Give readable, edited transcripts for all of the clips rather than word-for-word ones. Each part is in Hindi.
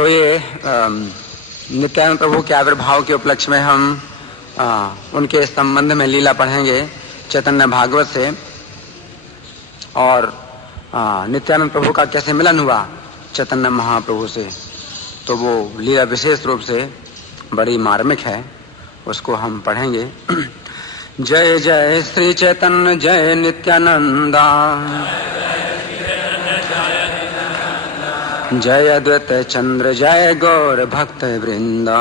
तो ये नित्यानंद प्रभु के आविर्भाव के उपलक्ष्य में हम उनके संबंध में लीला पढ़ेंगे चैतन्य भागवत से। और नित्यानंद प्रभु का कैसे मिलन हुआ चैतन्य महाप्रभु से, तो वो लीला विशेष रूप से बड़ी मार्मिक है, उसको हम पढ़ेंगे। जय जय श्री चैतन्य जय नित्यानंदा, जय अद्वैत चंद्र जय गौर भक्त वृंदा,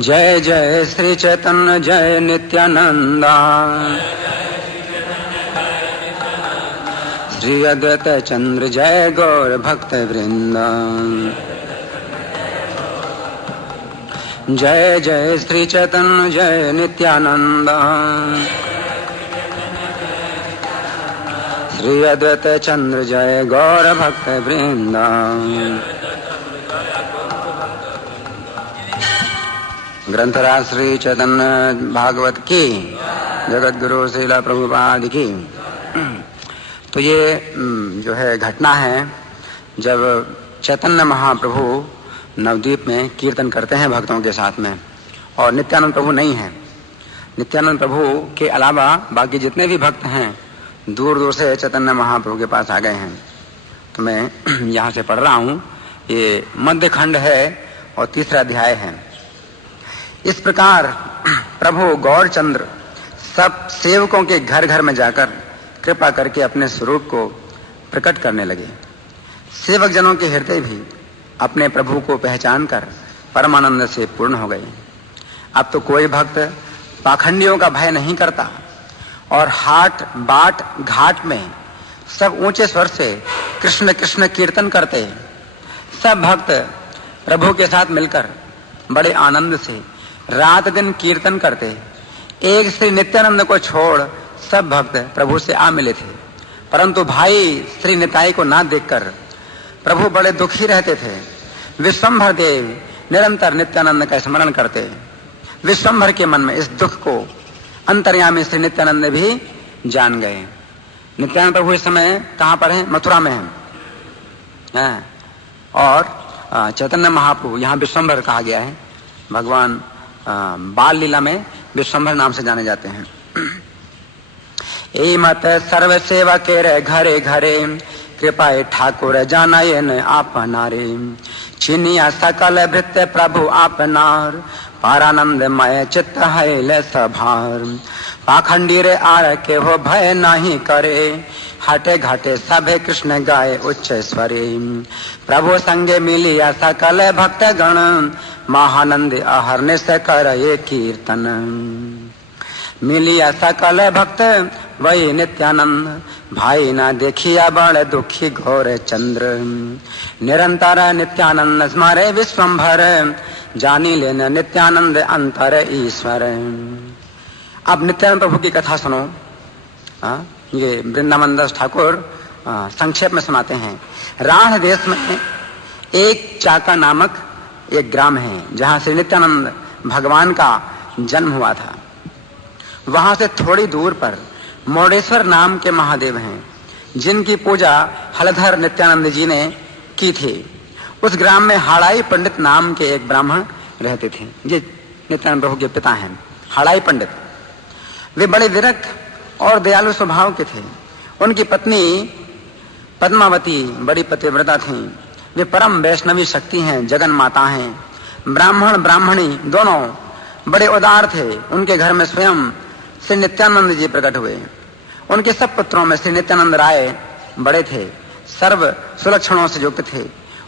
जय जय श्री चैतन्य जय नित्यानंदा, श्री अद्वैत चंद्र जय गौर भक्त वृंदा, जय जय श्री चैतन्य जय नित्यानंदा, श्री अद्वैत चंद्र जय गौर भक्त वृंदा। ग्रंथराज श्री चैतन्य भागवत की, जगत गुरु श्रील प्रभुपाद की। तो ये जो है घटना है जब चैतन्य महाप्रभु नवद्वीप में कीर्तन करते हैं भक्तों के साथ में, और नित्यानंद प्रभु नहीं है। नित्यानंद प्रभु के अलावा बाकी जितने भी भक्त हैं दूर दूर से चैतन्य महाप्रभु के पास आ गए हैं। तो मैं यहाँ से पढ़ रहा हूँ, ये मध्य खंड है और तीसरा अध्याय है। इस प्रकार प्रभु गौरचंद्र सब सेवकों के घर घर में जाकर कृपा करके अपने स्वरूप को प्रकट करने लगे। सेवक जनों के हृदय भी अपने प्रभु को पहचान कर परमानंद से पूर्ण हो गए। अब तो कोई भक्त पाखंडियों का भय नहीं करता, और हाट बाट घाट में सब ऊंचे स्वर से कृष्ण कृष्ण कीर्तन करते। सब भक्त प्रभु के साथ मिलकर बड़े आनंद से रात दिन कीर्तन करते। एक श्री नित्यानंद को छोड़ सब भक्त प्रभु से आ मिले थे, परंतु भाई श्री निताई को ना देखकर प्रभु बड़े दुखी रहते थे। विश्वंभर देव निरंतर नित्यानंद का स्मरण करते। विश्वंभर के मन में इस दुख को अंतर्यामी श्री नित्यानंद भी जान गए। नित्यानंद प्रभु इस समय कहाँ पर हैं? मथुरा में हैं। और चैतन्य महाप्रभु यहाँ विश्वंभर कहा गया है। भगवान बाल लीला में विश्वंभर नाम से जाने जाते हैं। ए मत सर्व सेवा के घरे घरे, कृपाए ठाकुर जानायन आपनारे, चिनिया सकल भृत्य प्रभु आपनार, पारानंदमय चित्त है सभार, पाखंडी रे आर के हो भय नहीं करे, हटे घाटे सभे कृष्ण गाए उच्च स्वरे, प्रभु संगे मिलिया सकल भक्त गण, महानंद अहरने से कर ये कीर्तन, मिलिया सकल भक्त वही नित्यानंद, भाई ना देखिया बड़ दुखी घोर चंद्र, निरंतर नित्यानंद स्मरे विश्वंभर, जानी लेना नित्यानंद अंतर ईश्वर। अब नित्यानंद प्रभु की कथा सुनो। ये वृंदावन दास ठाकुर संक्षेप में सुनाते हैं। राढ़ देश में एक चाका नामक एक ग्राम है जहां श्री नित्यानंद भगवान का जन्म हुआ था। वहां से थोड़ी दूर पर मोडेश्वर नाम के महादेव हैं, जिनकी पूजा हलधर नित्यानंद जी ने की थी। उस ग्राम में हाड़ाई पंडित नाम के एक ब्राह्मण रहते थे। ये नित्यानंद प्रभु के पिता हैं, हाड़ाई पंडित। वे बड़े विरक्त और दयालु स्वभाव के थे। उनकी पत्नी पद्मावती बड़ी पतिव्रता थीं। वे परम वैष्णवी शक्ति हैं, जगन माता हैं। ब्राह्मण ब्राह्मणी दोनों बड़े उदार थे। उनके घर में स्वयं श्री नित्यानंद जी प्रकट हुए। उनके सब पुत्रों में श्री नित्यानंद राय बड़े थे, सर्व सुलक्षणों से युक्त थे।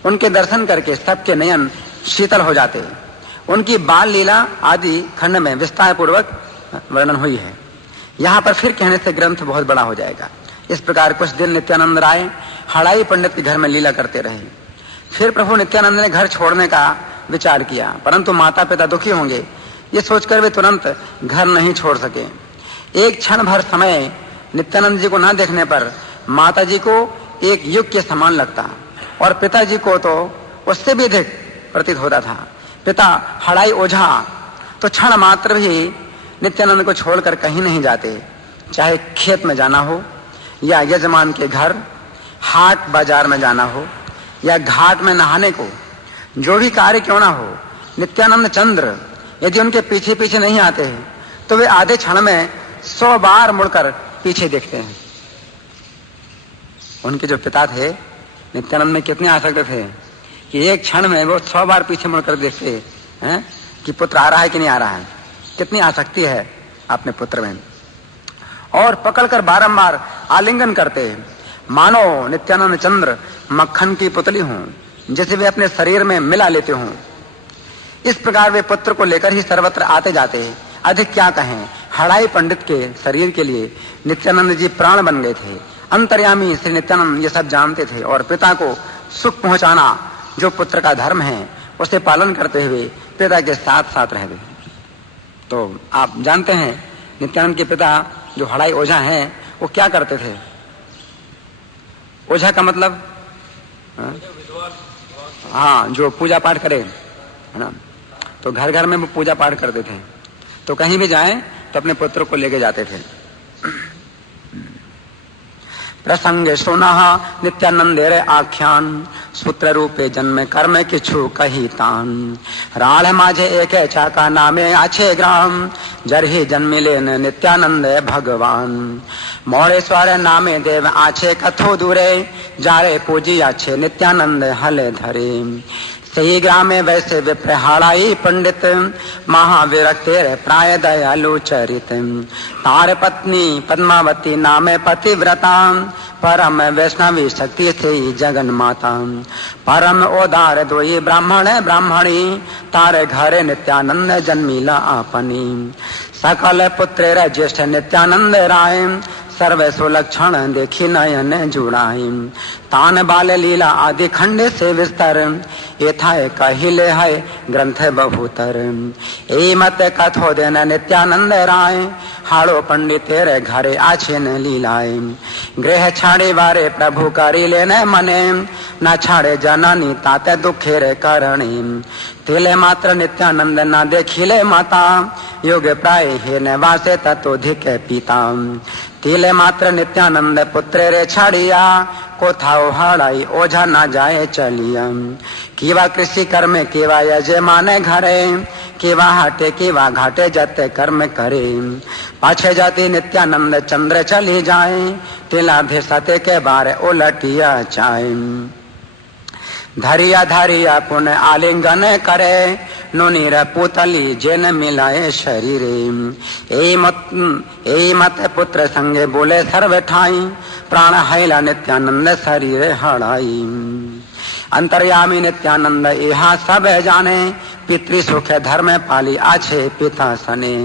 उनके दर्शन करके सबके नयन शीतल हो जाते। उनकी बाल लीला आदि खंड में विस्तार पूर्वक वर्णन हुई है। यहाँ पर फिर कहने से ग्रंथ बहुत बड़ा हो जाएगा। इस प्रकार कुछ दिन नित्यानंद राय हड़ाई पंडित के घर में लीला करते रहे। फिर प्रभु नित्यानंद ने घर छोड़ने का विचार किया, परंतु माता पिता दुखी होंगे ये सोचकर वे तुरंत घर नहीं छोड़ सके। एक क्षण भर समय नित्यानंद जी को न देखने पर माता जी को एक युग के समान लगता, और पिताजी को तो उससे भी अधिक प्रतीत होता था। पिता हड़ाई ओझा तो क्षण मात्र भी नित्यानंद को छोड़कर कहीं नहीं जाते, चाहे खेत में जाना हो या यजमान के घर हाट बाजार में जाना हो या घाट में नहाने को, जो भी कार्य क्यों ना हो, नित्यानंद चंद्र यदि उनके पीछे पीछे नहीं आते हैं तो वे आधे क्षण में 100 बार मुड़कर पीछे देखते हैं। उनके जो पिता थे नित्यानंद में कितने आसक्त थे कि एक क्षण में वो 100 बार पीछे मुड़कर देखते हैं कि पुत्र आ रहा है कि नहीं आ रहा है। कितनी आसक्ति है अपने पुत्र में, और पकड़कर बारंबार आलिंगन करते हैं, मानो नित्यानंद चंद्र मक्खन की पुतली हों, जैसे वे अपने शरीर में मिला लेते हों। इस प्रकार वे पुत्र को लेकर ही सर्वत्र आते जाते हैं। अधिक क्या कहें, हड़ाई पंडित के शरीर के लिए नित्यानंद जी प्राण बन गए थे। अंतर्यामी श्री नित्यानंद ये सब जानते थे और पिता को सुख पहुंचाना जो पुत्र का धर्म है उसे पालन करते हुए पिता के साथ साथ रहते। तो आप जानते हैं नित्यानंद के पिता जो हड़ाई ओझा हैं वो क्या करते थे। ओझा का मतलब हाँ, जो पूजा पाठ करे, है ना। तो घर घर में वो पूजा पाठ करते थे, तो कहीं भी जाएं तो अपने पुत्र को लेके जाते थे। प्रसंगे सुनः नित्यानंदेर आख्यान, सूत्र रूपे जन्म कर्म किछु कही तान। राढ़ माझे एक चाका नामे आछे ग्राम, जरही जन्मिले नित्यानंद भगवान। मोड़ेश्वर नामे देव आछे कथो दूरे, जारे पूजी आछे नित्यानंद हले धरे। सही ग्रामे वैसे विप्रहाड़ाई पंडित, महाविरक्तेर प्राय दयालु चरित। तार पत्नी पद्मावती नामे पतिव्रता, परम वैष्णवी शक्ति थी जगन माता। परम ओदार दोई ब्राह्मण ब्राह्मणी, तारे घरे नित्यानंद जन्मीला आपनी। सकल पुत्र ज्येष्ठ नित्यानंद राय, सर्व सुलक्षण देखी नयन जुड़ाई। तान बाल लीला आदि खंड से विस्तर, एथाए कहिले है ग्रंथ बहुतर। ए मत कथो देन नित्यानंद राय, हाड़ो पंडित तेरे घरे आछे न लीलाए। गृह छाड़े वारे प्रभु करी लेने मने, न छाड़े जननी ताते दुखे रे करणी। तिले मात्र नित्यानंद न देखिले माता, योग प्राय हे न वासे ततो धिके पिता। तिले मात्र नित्यानंद पुत्र रे छाड़िया, कोथाओ हड़ाई ओझा न जाए चलिया। केवा कृषि कर्म केवा यजमाने घरे, केवा हाटे केवा घाटे जाते कर्म करे। पाछे जाती नित्यानंद चंद्र चली जाए, तिला भेसते के बारे उलटिया चाय। धरिया धरिया पुण्य आलिंगन करे, नुनीर पुतली जेन मिलाए शरीरे। ए मत पुत्र संगे बोले सर्व ठाई, प्राण हैला नित्यानंद शरीर हड़ाई। अंतर्यामी नित्यानंद यहाँ सब जाने, पितृ सुख धर्म पाली आछे पिता सने।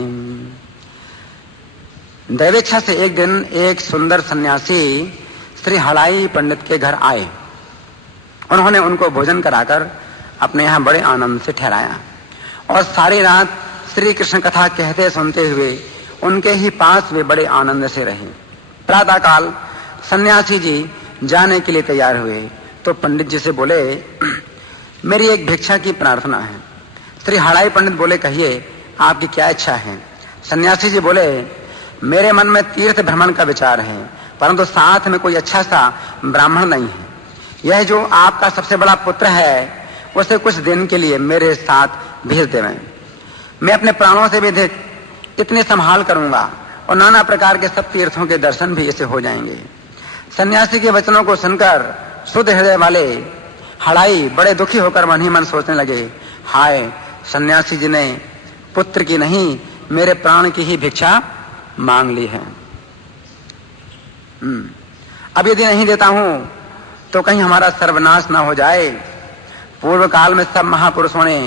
दैवेच्छा से एक दिन एक सुंदर सन्यासी श्री हड़ाई पंडित के घर आए। उन्होंने उनको भोजन कराकर अपने यहाँ बड़े आनंद से ठहराया और सारी रात श्री कृष्ण कथा कहते सुनते हुए उनके ही पास वे बड़े आनंद से रहे। प्रातः काल सन्यासी जी जाने के लिए तैयार हुए तो पंडित जी से बोले, मेरी एक भिक्षा की प्रार्थना है। श्री हड़ाई पंडित बोले, कहिए आपकी क्या इच्छा है। सन्यासी जी बोले, मेरे मन में तीर्थ भ्रमण का विचार है, परंतु साथ में कोई अच्छा सा ब्राह्मण नहीं है। यह जो आपका सबसे बड़ा पुत्र है उसे कुछ दिन के लिए मेरे साथ भेज देवें। मैं अपने प्राणों से भी अधिक इतने संभाल करूंगा और नाना प्रकार के सब तीर्थों के दर्शन भी इसे हो जाएंगे। सन्यासी के वचनों को सुनकर शुद्ध हृदय वाले हड़ाई बड़े दुखी होकर मन ही मन सोचने लगे, हाय, सन्यासी जी ने पुत्र की नहीं मेरे प्राण की ही भिक्षा मांग ली है। अब यदि नहीं देता हूं तो कहीं हमारा सर्वनाश ना हो जाए। पूर्व काल में सब महापुरुषों ने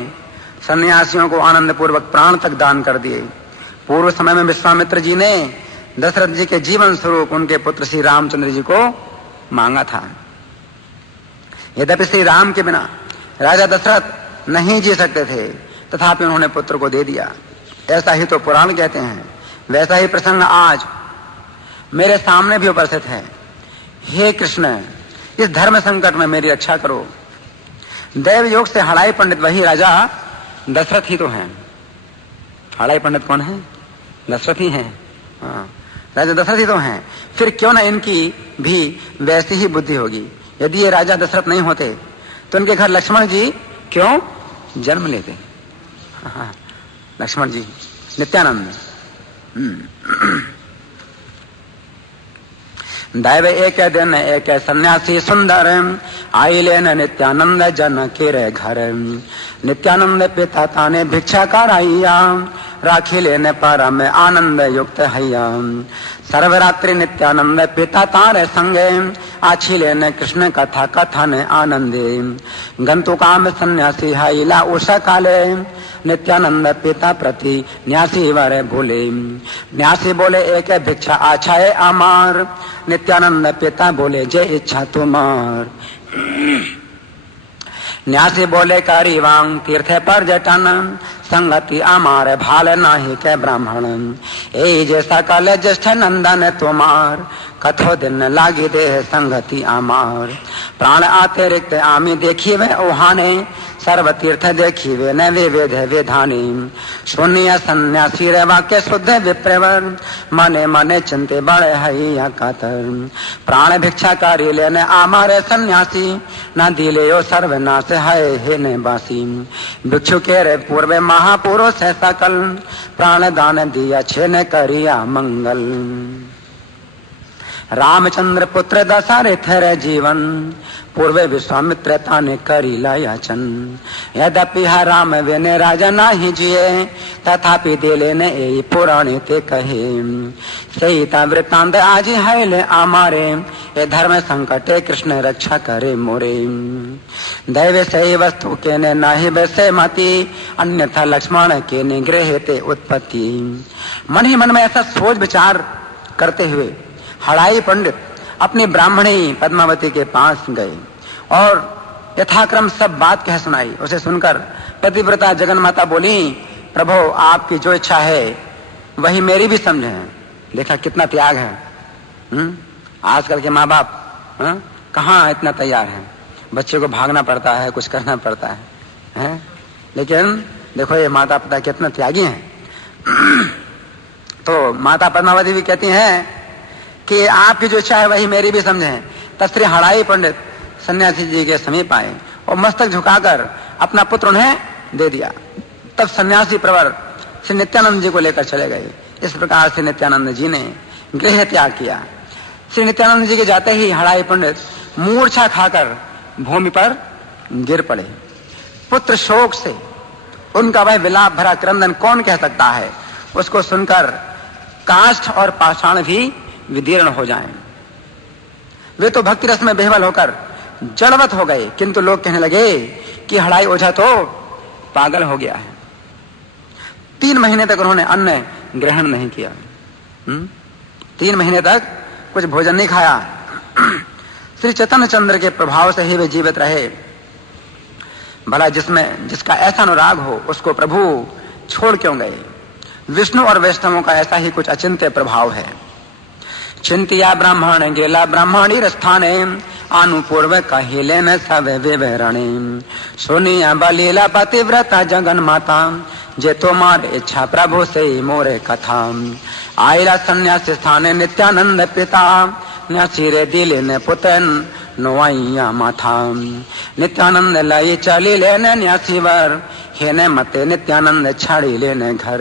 सन्यासियों को आनंद पूर्वक प्राण तक दान कर दिए। पूर्व समय में विश्वामित्र जी ने दशरथ जी के जीवन स्वरूप उनके पुत्र श्री रामचंद्र जी को मांगा था। यद्यपि श्री राम के बिना राजा दशरथ नहीं जी सकते थे, तथापि उन्होंने पुत्र को दे दिया। ऐसा ही तो पुराण कहते हैं। वैसा ही प्रसंग आज मेरे सामने भी उपस्थित है। हे कृष्ण, इस धर्म संकट में मेरी रक्षा करो। दैव योग से हड़ाई पंडित वही राजा दशरथ ही तो हैं। हड़ाई पंडित कौन है? दशरथ ही हैं। राजा दशरथ ही तो हैं, फिर क्यों ना इनकी भी वैसी ही बुद्धि होगी। यदि ये राजा दशरथ नहीं होते तो इनके घर लक्ष्मण जी क्यों जन्म लेते। लक्ष्मण जी नित्यानंद। दैव एक दिन एक सन्यासी सुंदर आई लेन नित्यानंद जन के घर। नित्यानंद पिता ताने भिक्षा कराइया राखी लेने परम आनंद युक्त हैया। सर्वरात्रि नित्यानंद पिता तारे संगे आछी लेने कृष्ण कथा कथन आनंदे। गंतु काम सन्यासी हैला उषा काले नित्यानंद पिता प्रति न्यासी वर बोले। न्यासी बोले एक भिक्षा आछाए अमार। नित्यानंद पिता बोले जय इच्छा तुमार। न्यासी बोले करी वांग तीर्थ पर जटन संगति अमार भाल नाही के ब्राह्मण। ए जैसा कल ज्येष्ठ नंदन तुमार कथो दिन लागी देह संगति अमार। प्राण आते रिक्त आमी देखी वे ओहाने सर्व तीर्थ देखी वे न वे वेद वेधानी। सुनिया सन्यासी रे वाक्य शुद्ध विप्रवर मने मने चिंते बड़े हैया कातर। प्राण भिक्षा करी लेने आमारे सन्यासी न दिले यो सर्वनाश है हे ने बासी। भिक्षु के रे पूर्व महापुरुष है सकल प्राण दान दिया छेने करिया मंगल। रामचंद्र पुत्र दशरथ रे जीवन पूर्वे विश्वामित्र ताने करी लायाचन। यद्यपि राम वेने राजा नाही जिए तथापि दिले ने ए पुराणे ते कहे। सहिता वृत्तांत आज है ले आमारे ये धर्म संकटे कृष्ण रक्षा करे मोरे। दैव सही वस्तु के ने नाही वैसे मति अन्यथा लक्ष्मण के ने गृह ते उत्पत्ति। मन ही मन में ऐसा सोच विचार करते हुए हड़ाई पंडित अपनी ब्राह्मणी पद्मावती के पास गए और यथाक्रम सब बात कह सुनाई। उसे सुनकर पतिव्रता जगन माता बोली प्रभु आपकी जो इच्छा है वही मेरी भी समझे। देखा कितना त्याग है। आजकल के माँ बाप कहाँ इतना तैयार है। बच्चे को भागना पड़ता है कुछ करना पड़ता है, लेकिन देखो ये माता पिता कितना त्यागी हैं। तो माता पद्मावती भी कहती हैं कि आपकी जो इच्छा है वही मेरी भी समझे। तस्त्री हड़ाई पंडित सन्यासी जी के समीप आए और मस्तक झुकाकर अपना पुत्र उन्हें दे दिया। तब सन्यासी प्रवर श्री नित्यानंद जी को लेकर चले गए। इस प्रकार से नित्यानंद जी ने गृह त्याग किया। श्री नित्यानंद जी के जाते ही हड़ाई पंडित मूर्छा खाकर भूमि पर गिर पड़े। पुत्र शोक से उनका वह विलाप भरा क्रंदन कौन कह सकता है। उसको सुनकर काष्ठ और पाषाण भी विदीर्ण हो जाएं। वे तो भक्ति रस में बेहवल होकर जड़वत हो गए, किंतु लोग कहने लगे कि हड़ाई ओझा तो पागल हो गया है। 3 महीने तक उन्होंने अन्न ग्रहण नहीं किया। 3 महीने तक कुछ भोजन नहीं खाया। श्री चैतन्य चंद्र के प्रभाव से ही वे जीवित रहे। भला जिसका ऐसा अनुराग हो उसको प्रभु छोड़ क्यों गए। विष्णु और वैष्णवों का ऐसा ही कुछ अचिंत्य प्रभाव है। चिंतिया ब्राह्मण गेला ब्राह्मणी स्थाने अनुपूर्व कहिले न सब विवरणे। सुनिया बलीला पतिव्रता जगन माता जे तुम्हार इच्छा प्रभु से मोरे कथा। आयला सन्यासी स्थाने नित्यानंद पिता न्यासी रे दिले ने पुतन नोआइया माथा। नित्यानंद लाई चली लेने न्यासी वर हेने मते नित्यानंद छाड़ी लेने घर।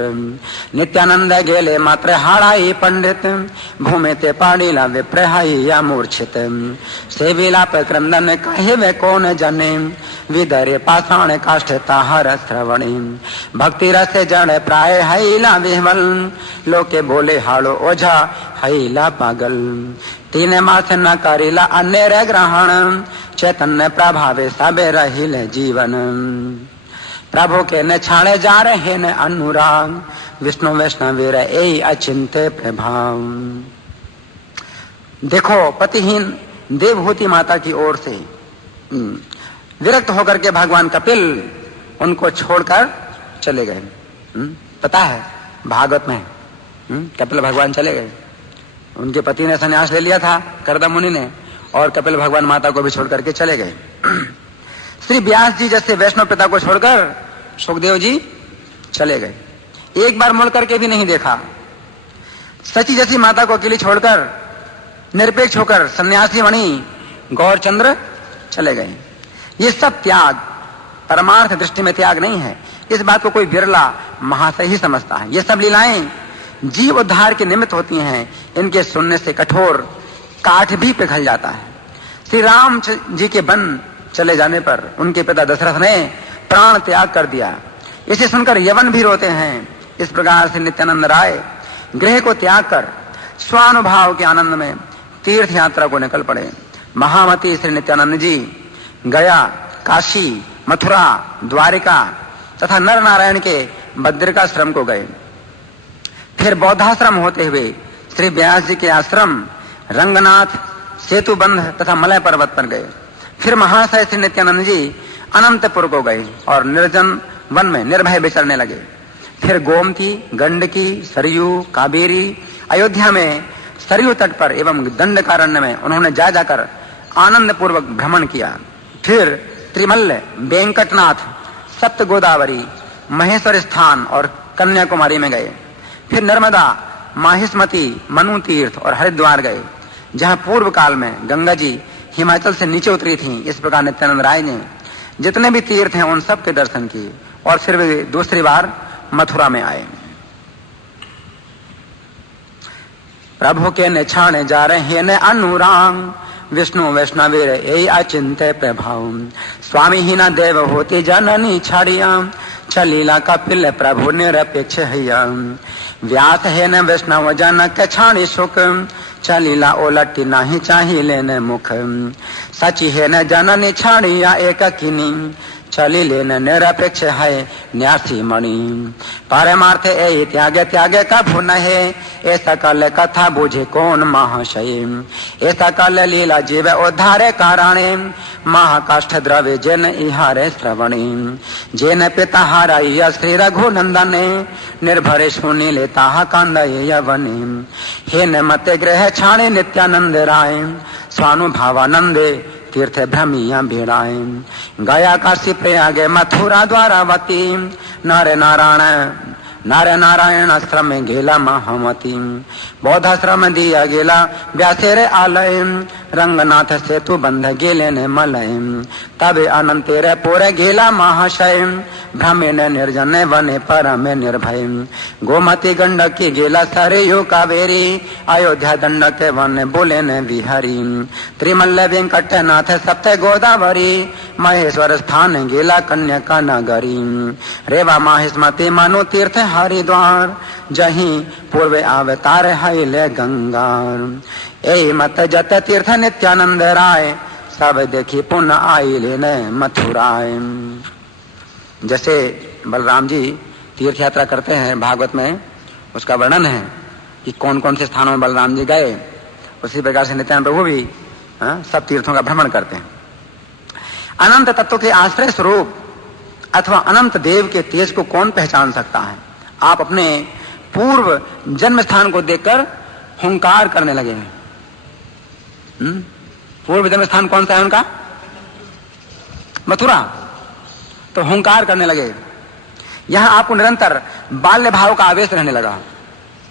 नित्यानंद गेले मात्र हाड़ाई पंडित भूमि ते पाड़ीला विप्रहाइया मूर्छित। सेविला पे क्रंदन कहे वे कौन जने विदरे पाषाण काष्ठ ताहर श्रवणी। भक्ति रस जड़ प्राय हैला विह्वल लोके बोले हाड़ो ओझा हैला पागल। 3 मास न करिला अन्य रे ग्रहण चैतन्य प्रभावे सबे रहिले जीवन। प्रभु के न छाड़े जा रहे न अनुराग विष्णु वैष्णव ए अचिंत्य प्रभाव। देखो पतिहीन देवहूति माता की ओर से विरक्त होकर के भगवान कपिल उनको छोड़कर चले गए। पता है भागवत में कपिल भगवान चले गए। उनके पति ने संन्यास ले लिया था करदम मुनि ने, और कपिल भगवान माता को भी छोड़ करके चले गए। श्री व्यास जी जैसे वैष्णव पिता को छोड़कर सुखदेव जी चले गए। एक बार मुड़ करके भी नहीं देखा। सची जैसी माता को अकेली छोड़कर निरपेक्ष होकर सन्यासी मणि गौरचंद्र चले गए। ये सब त्याग परमार्थ दृष्टि में त्याग नहीं है। इस बात को कोई बिरला महाशय ही समझता है। ये सब लीलाएं जीव उद्धार के निमित्त होती हैं। इनके सुनने से कठोर काठ भी पिघल जाता है। श्री राम जी के वन चले जाने पर उनके पिता दशरथ ने प्राण त्याग कर दिया। इसे सुनकर यवन भी रोते हैं। इस प्रकार से नित्यानंद राय गृह को त्याग कर स्वानुभाव के आनंद में तीर्थ यात्रा को निकल पड़े। महामती श्री नित्यानंद जी गया, काशी, मथुरा, द्वारिका तथा नर नारायण के बद्रिकाश्रम को गए। फिर बौद्धाश्रम होते हुए श्री व्यास जी के आश्रम रंगनाथ, सेतुबंध तथा मलय पर्वत पर गए। फिर महाशय श्री नित्यानंद जी अनंतपुर को गए और निर्जन वन में निर्भय विचरने लगे। फिर गोमती, गंडकी, सरयू, कावेरी, अयोध्या में सरयू तट पर एवं दंडकारण्य में उन्होंने जा जाकर आनंद पूर्वक भ्रमण किया। फिर त्रिमल्ल, वेंकटनाथ, सप्त गोदावरी, महेश्वर स्थान और कन्याकुमारी में गए। फिर नर्मदा, माहिष्मती, मनु तीर्थ और हरिद्वार गए, जहां पूर्व काल में गंगा जी हिमाचल से नीचे उतरी थी। इस प्रकार नित्यानंद राय ने जितने भी तीर्थ हैं उन सब के दर्शन किए और फिर वे दूसरी बार मथुरा में आए। प्रभु के निछाने जा रहे ने अनुराग, विष्णु वैष्णवीर यही अचिंत्य प्रभाव। स्वामी ही न देव होती जननी छाड़िया, चलीला कपिल प्रभु निरपेक्ष हैया। व्यास है न वैष्णव जनक छाणी सुख, चलीला ओलटी नहीं चाही लेने मुख। सची है न जननी छाड़िया एक किनी, चली लेने निरपेक्ष है न्यासी मणि। परमार्थ ए त्यागे त्यागे कभु नहे, ऐसा कल कथा बुझे कौन महाशय। ऐसा कल लीला जीव उद्धारे कारणे, महाकाष्ठ द्रव्य जन इहारे श्रवणी। जेन पिता हाराइया श्री रघुनंदने, निर्भरे सुनी लेता कांद यवनी। हे न मत ग्रह छाणे नित्यानंद राय, स्वानुभावानंदे तीर्थ भ्रमिया भेड़ाए। गया काशी प्रयाग मथुरा द्वारावती, नर नारायण आश्रम में गेला महामती। बौद्धाश्रम दिया गेला व्यासेरे आलय, रंगनाथ सेतु बंध गेले ने मलय। तब अनंतेरे पूरे गेला महाशय, भ्रमे ने निर्जन वने परम निर्भय। गोमती गंडकी गेला सरयू कावेरी, अयोध्या दंडक वन बोले ने विहरी। त्रिमल्ल वेंकटनाथ सप्त गोदावरी, महेश्वर स्थान गेला कन्या नगरी। रेवा माहिष्मती मनु तीर्थ हरिद्वार, जहीं पूर्व अवतार है गंगार। ए मत जत तीर्थ नित्यानंद राय, सब देखी पुण्य आई लेने मथुराय। जैसे बलराम जी तीर्थ यात्रा करते हैं, भागवत में उसका वर्णन है कि कौन कौन से स्थानों में बलराम जी गए, उसी प्रकार से नित्यानंद प्रभु भी सब तीर्थों का भ्रमण करते हैं। अनंत तत्व के आश्रय स्वरूप अथवा अनंत देव के तेज को कौन पहचान सकता है। आप अपने पूर्व जन्म स्थान को देखकर हुंकार करने लगे हैं। पूर्व जन्म स्थान कौन सा है उनका? मथुरा। तो हुंकार करने लगे। यहां आपको निरंतर बाल्य भाव का आवेश रहने लगा,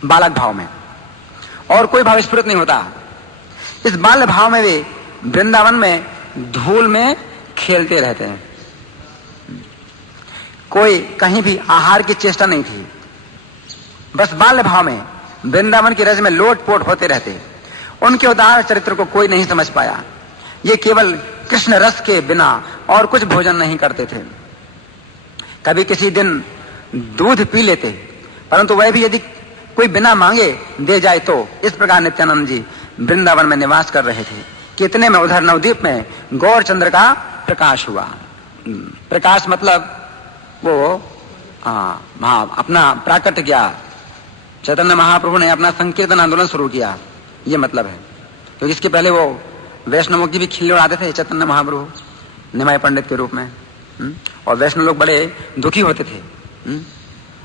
बालक भाव में, और कोई भाव स्फुरित नहीं होता। इस बाल्य भाव में वे वृंदावन में धूल में खेलते रहते हैं। कोई कहीं भी आहार की चेष्टा नहीं थी, बस बाल्य भाव में वृंदावन की रज में लोटपोट होते रहते। उनके उदार चरित्र को कोई नहीं समझ पाया। ये केवल कृष्ण रस के बिना और कुछ भोजन नहीं करते थे। कभी किसी दिन दूध पी लेते, परंतु वह भी यदि कोई बिना मांगे दे जाए तो। इस प्रकार नित्यानंद जी वृंदावन में निवास कर रहे थे। कितने में उधर नवद्वीप में गौरचंद्र का प्रकाश हुआ। प्रकाश मतलब वो अपना प्राकट्य किया। चैतन्य महाप्रभु ने अपना संकीर्तन आंदोलन शुरू किया, ये मतलब है। क्योंकि इसके पहले वो वैष्णवों की भी खिल्ली उड़ाते थे चैतन्य महाप्रभु निमाय पंडित के रूप में। और वैष्णव लोग बड़े दुखी होते थे।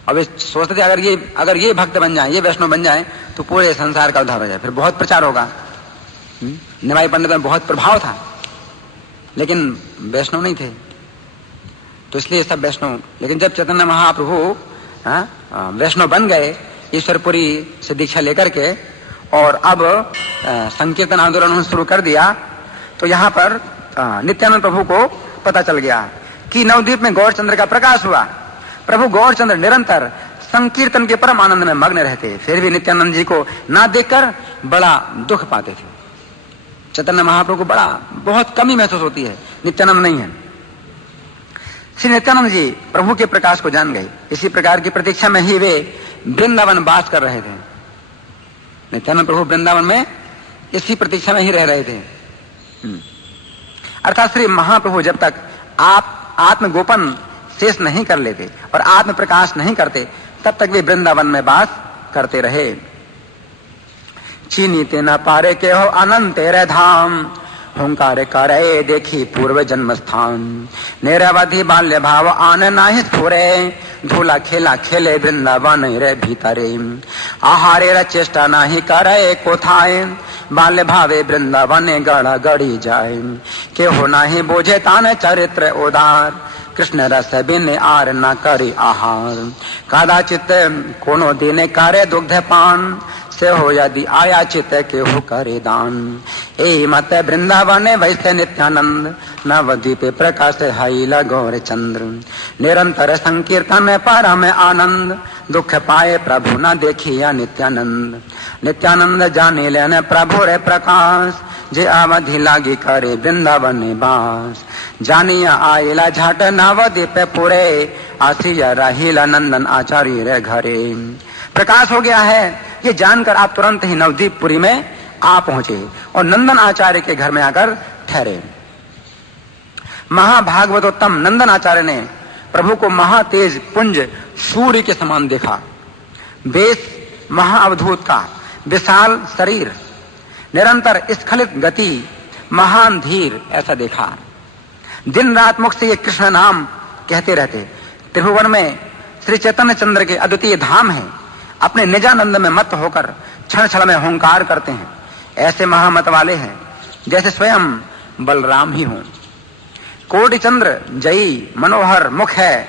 और वे सोचते थे अगर ये भक्त बन जाए, ये वैष्णव बन जाए तो पूरे संसार का उद्धार हो जाए, फिर बहुत प्रचार होगा। निमाई पंडित में बहुत प्रभाव था, लेकिन वैष्णव नहीं थे, तो इसलिए सब वैष्णव। लेकिन जब चैतन्य महाप्रभु वैष्णव बन गए ईश्वरपुरी से दीक्षा लेकर के और अब संकीर्तन आंदोलन शुरू कर दिया, तो यहाँ पर नित्यानंद प्रभु को पता चल गया कि नवद्वीप में गौरचंद्र का प्रकाश हुआ। प्रभु गौरचंद्र निरंतर संकीर्तन के परम आनंद में मग्न रहते, फिर भी नित्यानंद जी को ना देखकर बड़ा दुख पाते थे। चैतन्य महाप्रभु को बड़ा बहुत कमी महसूस होती है, नित्यानंद नहीं है। श्री नित्यानंद जी प्रभु के प्रकाश को जान गए। इसी प्रकार की प्रतीक्षा में ही वे वृंदावन वास कर रहे थे। नित्यानंद प्रभु वृंदावन में इसी प्रतीक्षा में ही रह रहे थे। अर्थात श्री महाप्रभु जब तक आप आत्मगोपन शेष नहीं कर लेते और आत्म प्रकाश नहीं करते, तब तक वे वृंदावन में वास करते रहे। चीनी ते न पारे के हो अनंत तेरे धाम, हुंकार करे देखी पूर्व जन्म स्थान। निरवधि बाल्य भाव आन नाही स्फुरे, धूला खेला खेले वृंदावन रे भीतरे। आहारे र चेष्टा नाही करे कोथाए, बाल्य भावे वृंदावन गड़ा गड़ी जाए। के हो नाही बोझे तान चरित्र उदार, कृष्ण रस बिन आर न करे आहार। कदाचित कोनो दिन करे दुग्ध पान, से हो यदि आया चित के हो करे दान। ए मत वृंदावन वैसे नित्यानंद, नवद्वीप प्रकाश हैला गौर चंद्र। निरंतर संकीर्तन परम आनंद, दुख पाए प्रभु न देखिया नित्यानंद। नित्यानंद जाने लेन प्रभु रे प्रकाश, जे अवधि लागी करे वृंदावन बास। जानिया आयला झाट नवद्वीप पुरे, आसिया रहिला नंदन आचार्य रे घरे। प्रकाश हो गया है ये जानकर आप तुरंत ही नवद्वीपपुरी में आ पहुंचे और नंदन आचार्य के घर में आकर ठहरे। महाभागवतोत्तम नंदन आचार्य ने प्रभु को महातेज पुंज सूर्य के समान देखा। बेस महाअवधूत का विशाल शरीर, निरंतर स्खलित गति, महान धीर ऐसा देखा। दिन रात मुख से ये कृष्ण नाम कहते रहते। त्रिभुवन में श्री चैतन्य चंद्र के अद्वितीय धाम है। अपने निजानंद में मत होकर क्षण क्षण में हुंकार करते हैं। ऐसे महामत वाले हैं जैसे स्वयं बलराम ही हों। कोटि चंद्र जयी मनोहर मुख है,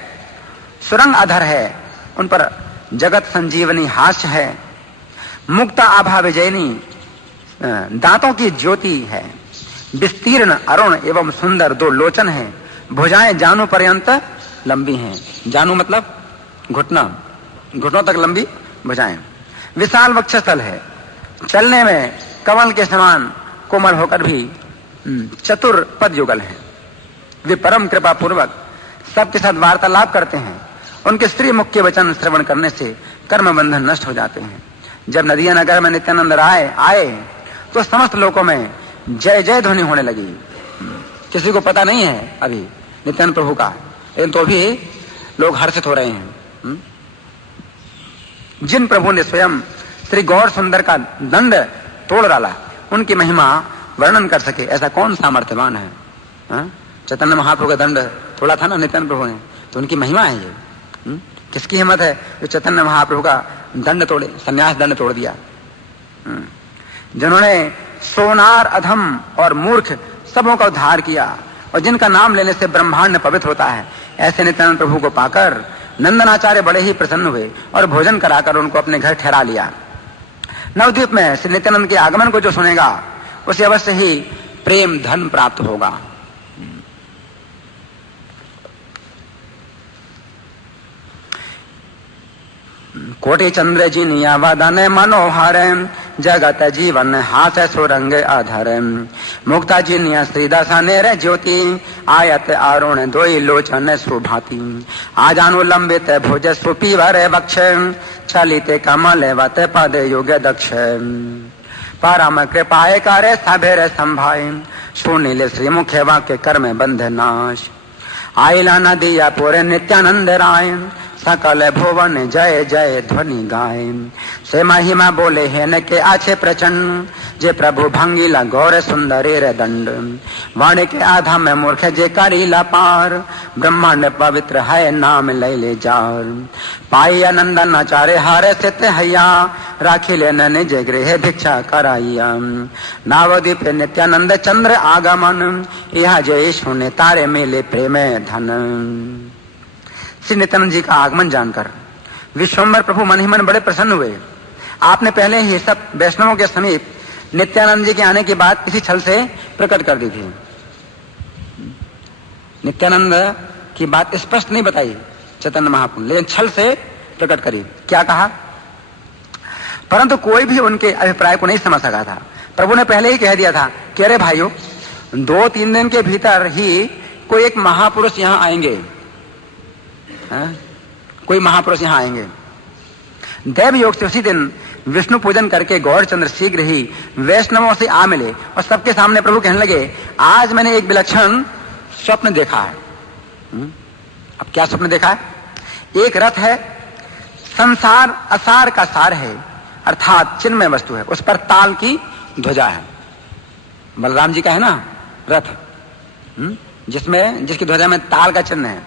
सुरंग अधर है, उन पर जगत संजीवनी हास्य है। मुक्ता आभा विजयनी दांतों की ज्योति है। विस्तीर्ण अरुण एवं सुंदर दो लोचन है। भुजाएं जानू पर्यंत लंबी हैं। जानू मतलब घुटना, घुटनों तक लंबी भुजाएं। विशाल वक्षस्थल है। चलने में कमल के समान कोमल होकर भी चतुर पद युगल है। वे परम कृपा पूर्वक सबके साथ वार्तालाप करते हैं। उनके स्त्री मुख के वचन श्रवण करने से कर्म बंधन नष्ट हो जाते हैं। जब नदिया नगर में नित्यानंद राय आए तो समस्त लोगों में जय जय ध्वनि होने लगी। किसी को पता नहीं है अभी नित्यानंद प्रभु का, लेकिन तो भी लोग हर्षित हो रहे हैं। जिन प्रभु ने स्वयं श्री गौर सुंदर का दंड तोड़ डाला, उनकी महिमा वर्णन कर सके ऐसा कौन सामर्थ्यवान है? चैतन्य महाप्रभु का दंड तोड़ा था ना नित्यानंद प्रभु ने, तो उनकी महिमा है ये। किसकी हिम्मत है जो चैतन्य महाप्रभु का दंड तोड़े, संन्यास दंड तोड़ दिया। जिन्होंने सोनार, अधम और मूर्ख सबों का उद्धार किया और जिनका नाम लेने से ब्रह्मांड पवित्र होता है, ऐसे नित्यानंद प्रभु को पाकर नंदनाचार्य बड़े ही प्रसन्न हुए और भोजन कराकर उनको अपने घर ठहरा लिया। नवद्वीप में श्री नित्यानंद के आगमन को जो सुनेगा उसे अवश्य ही प्रेम धन प्राप्त होगा। कोटि चंद्र जिनिया वदन मनोहर, जगत जीवन हास सुरंग अधर। मुक्ता जिनिया श्रीदर्शन ज्योति, आयत अरुण दोई लोचन सुभाति। आजानु लंबित भुज सुपीवर बक्ष, चलित कमल वत पद युग दक्ष। परम कृपाए करे सभेर संभाय, सुनील श्री मुख्य वाक्य कर्म बंध नाश। आइला नदिया पुर नित्यानंद राय, सकल भुवन जय जय ध्वनि गाय। से महिमा बोले हेन के आछे प्रचंड, जे प्रभु भंगीला गौर सुंदरी रे दंड। वाणी के आधा में मूर्ख जे करीला पार, ब्रह्मांड पवित्र है नाम लैले जार। पाई नंदन आचार्य हर सित हैया, राखी लेन निज गृह भिक्षा कराइया। नवद्वीप नित्यानंद चंद्र आगमन, यह जय सुने तारे मेले प्रेम धन। श्री नित्यानंद जी का आगमन जानकर विश्वम्भर प्रभु मन ही मन बड़े प्रसन्न हुए। आपने पहले ही सब वैष्णवों के समीप नित्यानंद जी के आने की बात इसी छल से प्रकट कर दी थी। नित्यानंद की बात स्पष्ट नहीं बताई चैतन्य महाप्रभु, लेकिन छल से प्रकट करी। क्या कहा? परंतु कोई भी उनके अभिप्राय को नहीं समझ सका था। प्रभु ने पहले ही कह दिया था कि अरे भाइयों, 2-3 दिन के भीतर ही कोई एक महापुरुष यहां आएंगे, कोई महापुरुष यहां आएंगे। दैव योग से उसी दिन विष्णु पूजन करके गौरचंद्र शीघ्र ही वैष्णवों से आ मिले और सबके सामने प्रभु कहने लगे, आज मैंने एक विलक्षण स्वप्न देखा है। अब क्या स्वप्न देखा है? एक रथ है, संसार असार का सार है, अर्थात चिन्मय वस्तु है, उस पर ताल की ध्वजा है। बलराम जी का है ना रथ, जिसकी ध्वजा में ताल का चिन्ह है।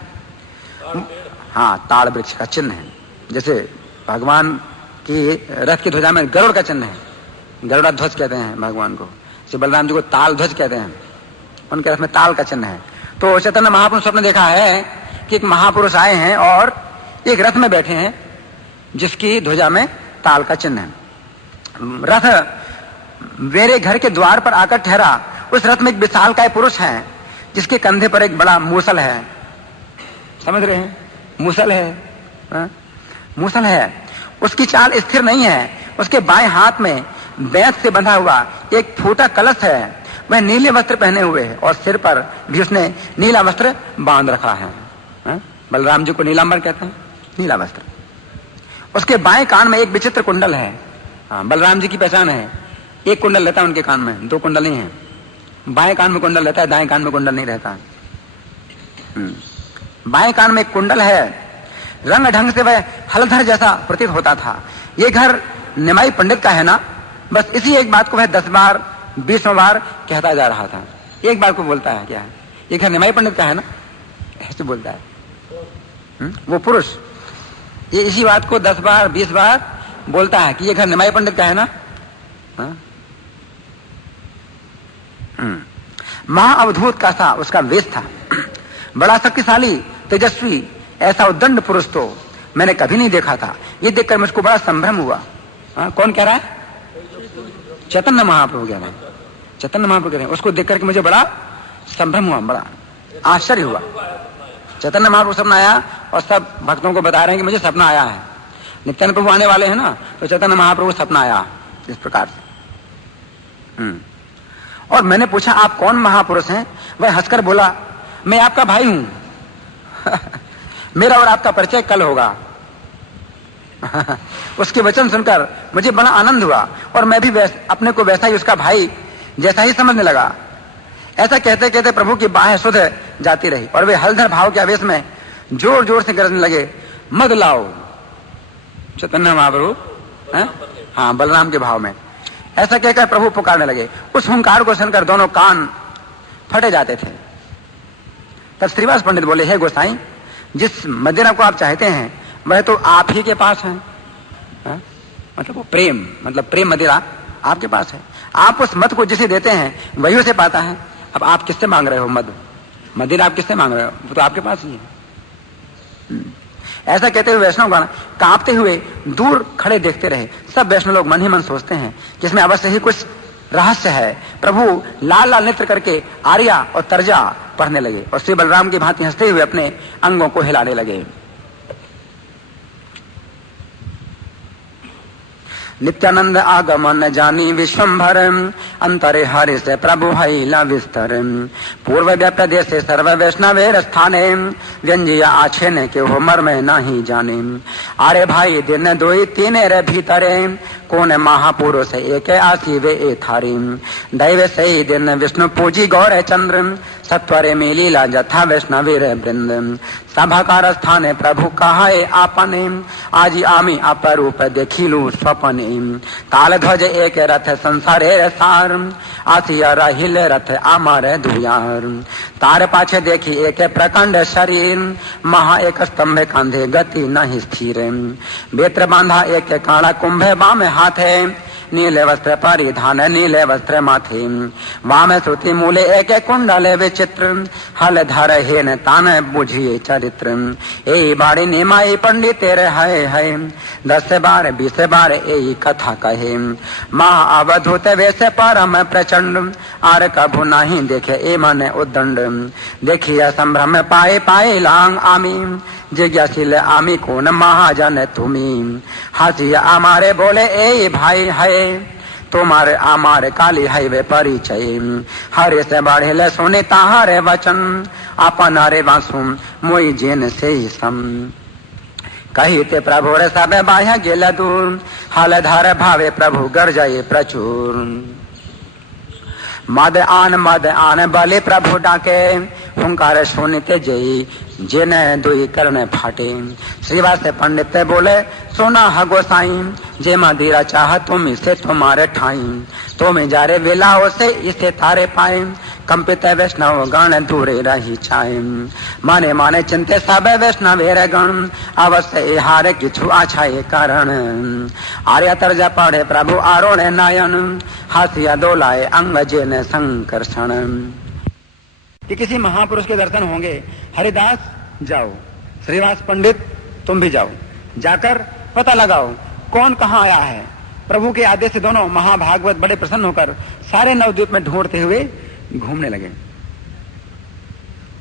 हाँ, ताड़ वृक्ष का चिन्ह है। जैसे भगवान की रथ की ध्वजा में गरुड़ का चिन्ह है, गरुड़ा ध्वज कहते हैं भगवान को। जैसे बलराम जी को ताल ध्वज कहते हैं, उनके रथ में ताल का चिन्ह है। तो चैतन्य महापुरुष स्वप्न देखा है कि एक महापुरुष आए हैं और एक रथ में बैठे हैं जिसकी ध्वजा में ताल का चिन्ह है। रथ मेरे घर के द्वार पर आकर ठहरा। उस रथ में एक विशालकाय पुरुष है जिसके कंधे पर एक बड़ा मूसल है। समझ रहे हैं? मूसल है, मूसल है। उसकी चाल स्थिर नहीं है। उसके बाएं हाथ में बैंत से बंधा हुआ एक फूटा कलश है। वह नीले वस्त्र पहने हुए है और सिर पर भी उसने नीला वस्त्र बांध रखा है। बलराम जी को नीलांबर कहते हैं, नीला वस्त्र। उसके बाएं कान में एक विचित्र कुंडल है। बलराम जी की पहचान है, एक कुंडल रहता है उनके कान में, 2 कुंडल नहीं है। बाएं कान में कुंडल रहता है, दाएं कान में कुंडल नहीं रहता। बाएं कान में एक कुंडल है। रंग ढंग से वह हलधर जैसा प्रतीत होता था। ये घर निमाई पंडित का है ना? बस इसी एक बात को वह 10 बार 20 बार कहता जा रहा था। एक बार को बोलता है, क्या है ये घर निमाई पंडित का है ना, ऐसे बोलता है। वो पुरुष ये इसी बात को 10 बार 20 बार बोलता है कि ये घर निमाई पंडित का है ना। महाअवधूत का सा उसका वेश था। बड़ा शक्तिशाली तेजस्वी ऐसा उद्दंड पुरुष तो मैंने कभी नहीं देखा था। ये देखकर मुझको बड़ा संभ्रम हुआ। कौन कह रहा है? चैतन्य महाप्रभु कह रहे हैं। चैतन्य महाप्रभु कह रहे हैं, उसको देख करके मुझे बड़ा संभ्रम हुआ, बड़ा आश्चर्य हुआ। चैतन्य महाप्रभु सपना आया और सब भक्तों को बता रहे हैं कि मुझे सपना आया है। नित्यानंद प्रभु आने वाले हैं ना, तो चैतन्य महाप्रभु सपना आया इस प्रकार से। और मैंने पूछा, आप कौन महापुरुष हैं? वह हंसकर बोला, मैं आपका भाई हूं। मेरा और आपका परिचय कल होगा। उसके वचन सुनकर मुझे बड़ा आनंद हुआ और मैं भी अपने को वैसा ही उसका भाई जैसा ही समझने लगा। ऐसा कहते कहते प्रभु की बाहें सुध जाती रही और वे हलधर भाव के आवेश में जोर जोर से गरजने लगे, मद लाओ। चैतन्य महाप्रभु, हाँ, बलराम के भाव में ऐसा कहकर प्रभु पुकारने लगे। उस हुंकार को सुनकर दोनों कान फटे जाते थे। तब श्रीवास पंडित बोले, हे गोसाई, जिस मदिरा को आप चाहते हैं वह तो आप ही के पास है। मतलब वो प्रेम, मतलब प्रेम मदिरा आपके पास है। आप उस मद को जिसे देते हैं वही उसे पाता है। अब आप किससे मांग रहे हो मद? मदिरा आप किससे मांग रहे हो? वो तो आपके पास ही है। ऐसा कहते हुए वैष्णवगण कांपते हुए दूर खड़े देखते रहे। सब वैष्णव लोग मन ही मन सोचते हैं कि इसमें अवश्य ही कुछ रहस्य है। प्रभु लाल लाल नेत्र करके आर्या और तर्जा पढ़ने लगे और श्री बलराम की भांति हंसते हुए अपने अंगों को हिलाने लगे। नित्यानंद आगमन जानी विश्वम्भर, अंतरे हरि से प्रभु हैला विस्तर। पूर्व प्रदेश से सर्व वैष्णवेर स्थाने, व्यंजिया आछेने के हो मर में नहीं जाने। अरे भाई दिन 2-3 रे भीतरे, कौन महापुरुष एक आसी वे ए थारी। दैव से दिन विष्णु पूजी गौर चंद्र, सत्वरे में लीला जथा वैष्णवीर वृंद। सभाकार स्थाने प्रभु कहाए आपने, आजी आमी अपरूप देखिलु स्वपने। ताल ध्वज एक रथ संसारे सार, आसिया रहिल रथ आमार दुयार। तार पाछे देखी एक प्रकांड शरीर, महा एक स्तंभ कांधे गति नहीं स्थिर। बेत्र बांधा एक काला कुंभे बाम हाथे, नीले वस्त्र परिधान नीले वस्त्र माथे वाम श्रुति मूले एक कुंडल विचित्र हल धर हेन तान बुझिए चरित्र ए बाड़ी निमाई पंडित है 10 बार 20 बार यही कथा कहे महा अवधूत वेश परम प्रचंड आर कभु नहीं देखे ए मन उद्दंड देखिया संभ्रम पाए पाए लांग आमी जिज्ञासिल आमी कौन महाजन तुम्ही हसिया हमारे बोले ए भाई है तुम्हारे हमारे काली है वे परिचय हरे से बढ़े ले सुने ताहारे वचन अपन हरे वासु मोई जेन से ही सम कही ते प्रभु रे सब बाह्य गेल दूर हल धार भावे प्रभु गर जाए प्रचुर मद आन बले प्रभु डाके हुंकार सुनते जई जिने दुई करने फाटे श्रीवास पंडित बोले सोना ह गोसाई जे मदिरा चाह तुम इसे तुम्हारे ठाई तुम जारे विलाओ से इसे तारे पाए कंपित वैष्णव गण दूरे रही चाहे माने माने चिंते सब वैष्णव गण अवश्य हारे किछु आछाए कारण आर्य तर्ज पढ़े प्रभु आरोणे नयन हासिया दोलाए अंग जेने संकर्षण कि किसी महापुरुष के दर्शन होंगे हरिदास जाओ श्रीवास पंडित तुम भी जाओ जाकर पता लगाओ कौन कहाँ आया है प्रभु के आदेश से दोनों महाभागवत बड़े प्रसन्न होकर सारे नवद्वीप में ढूंढते हुए घूमने लगे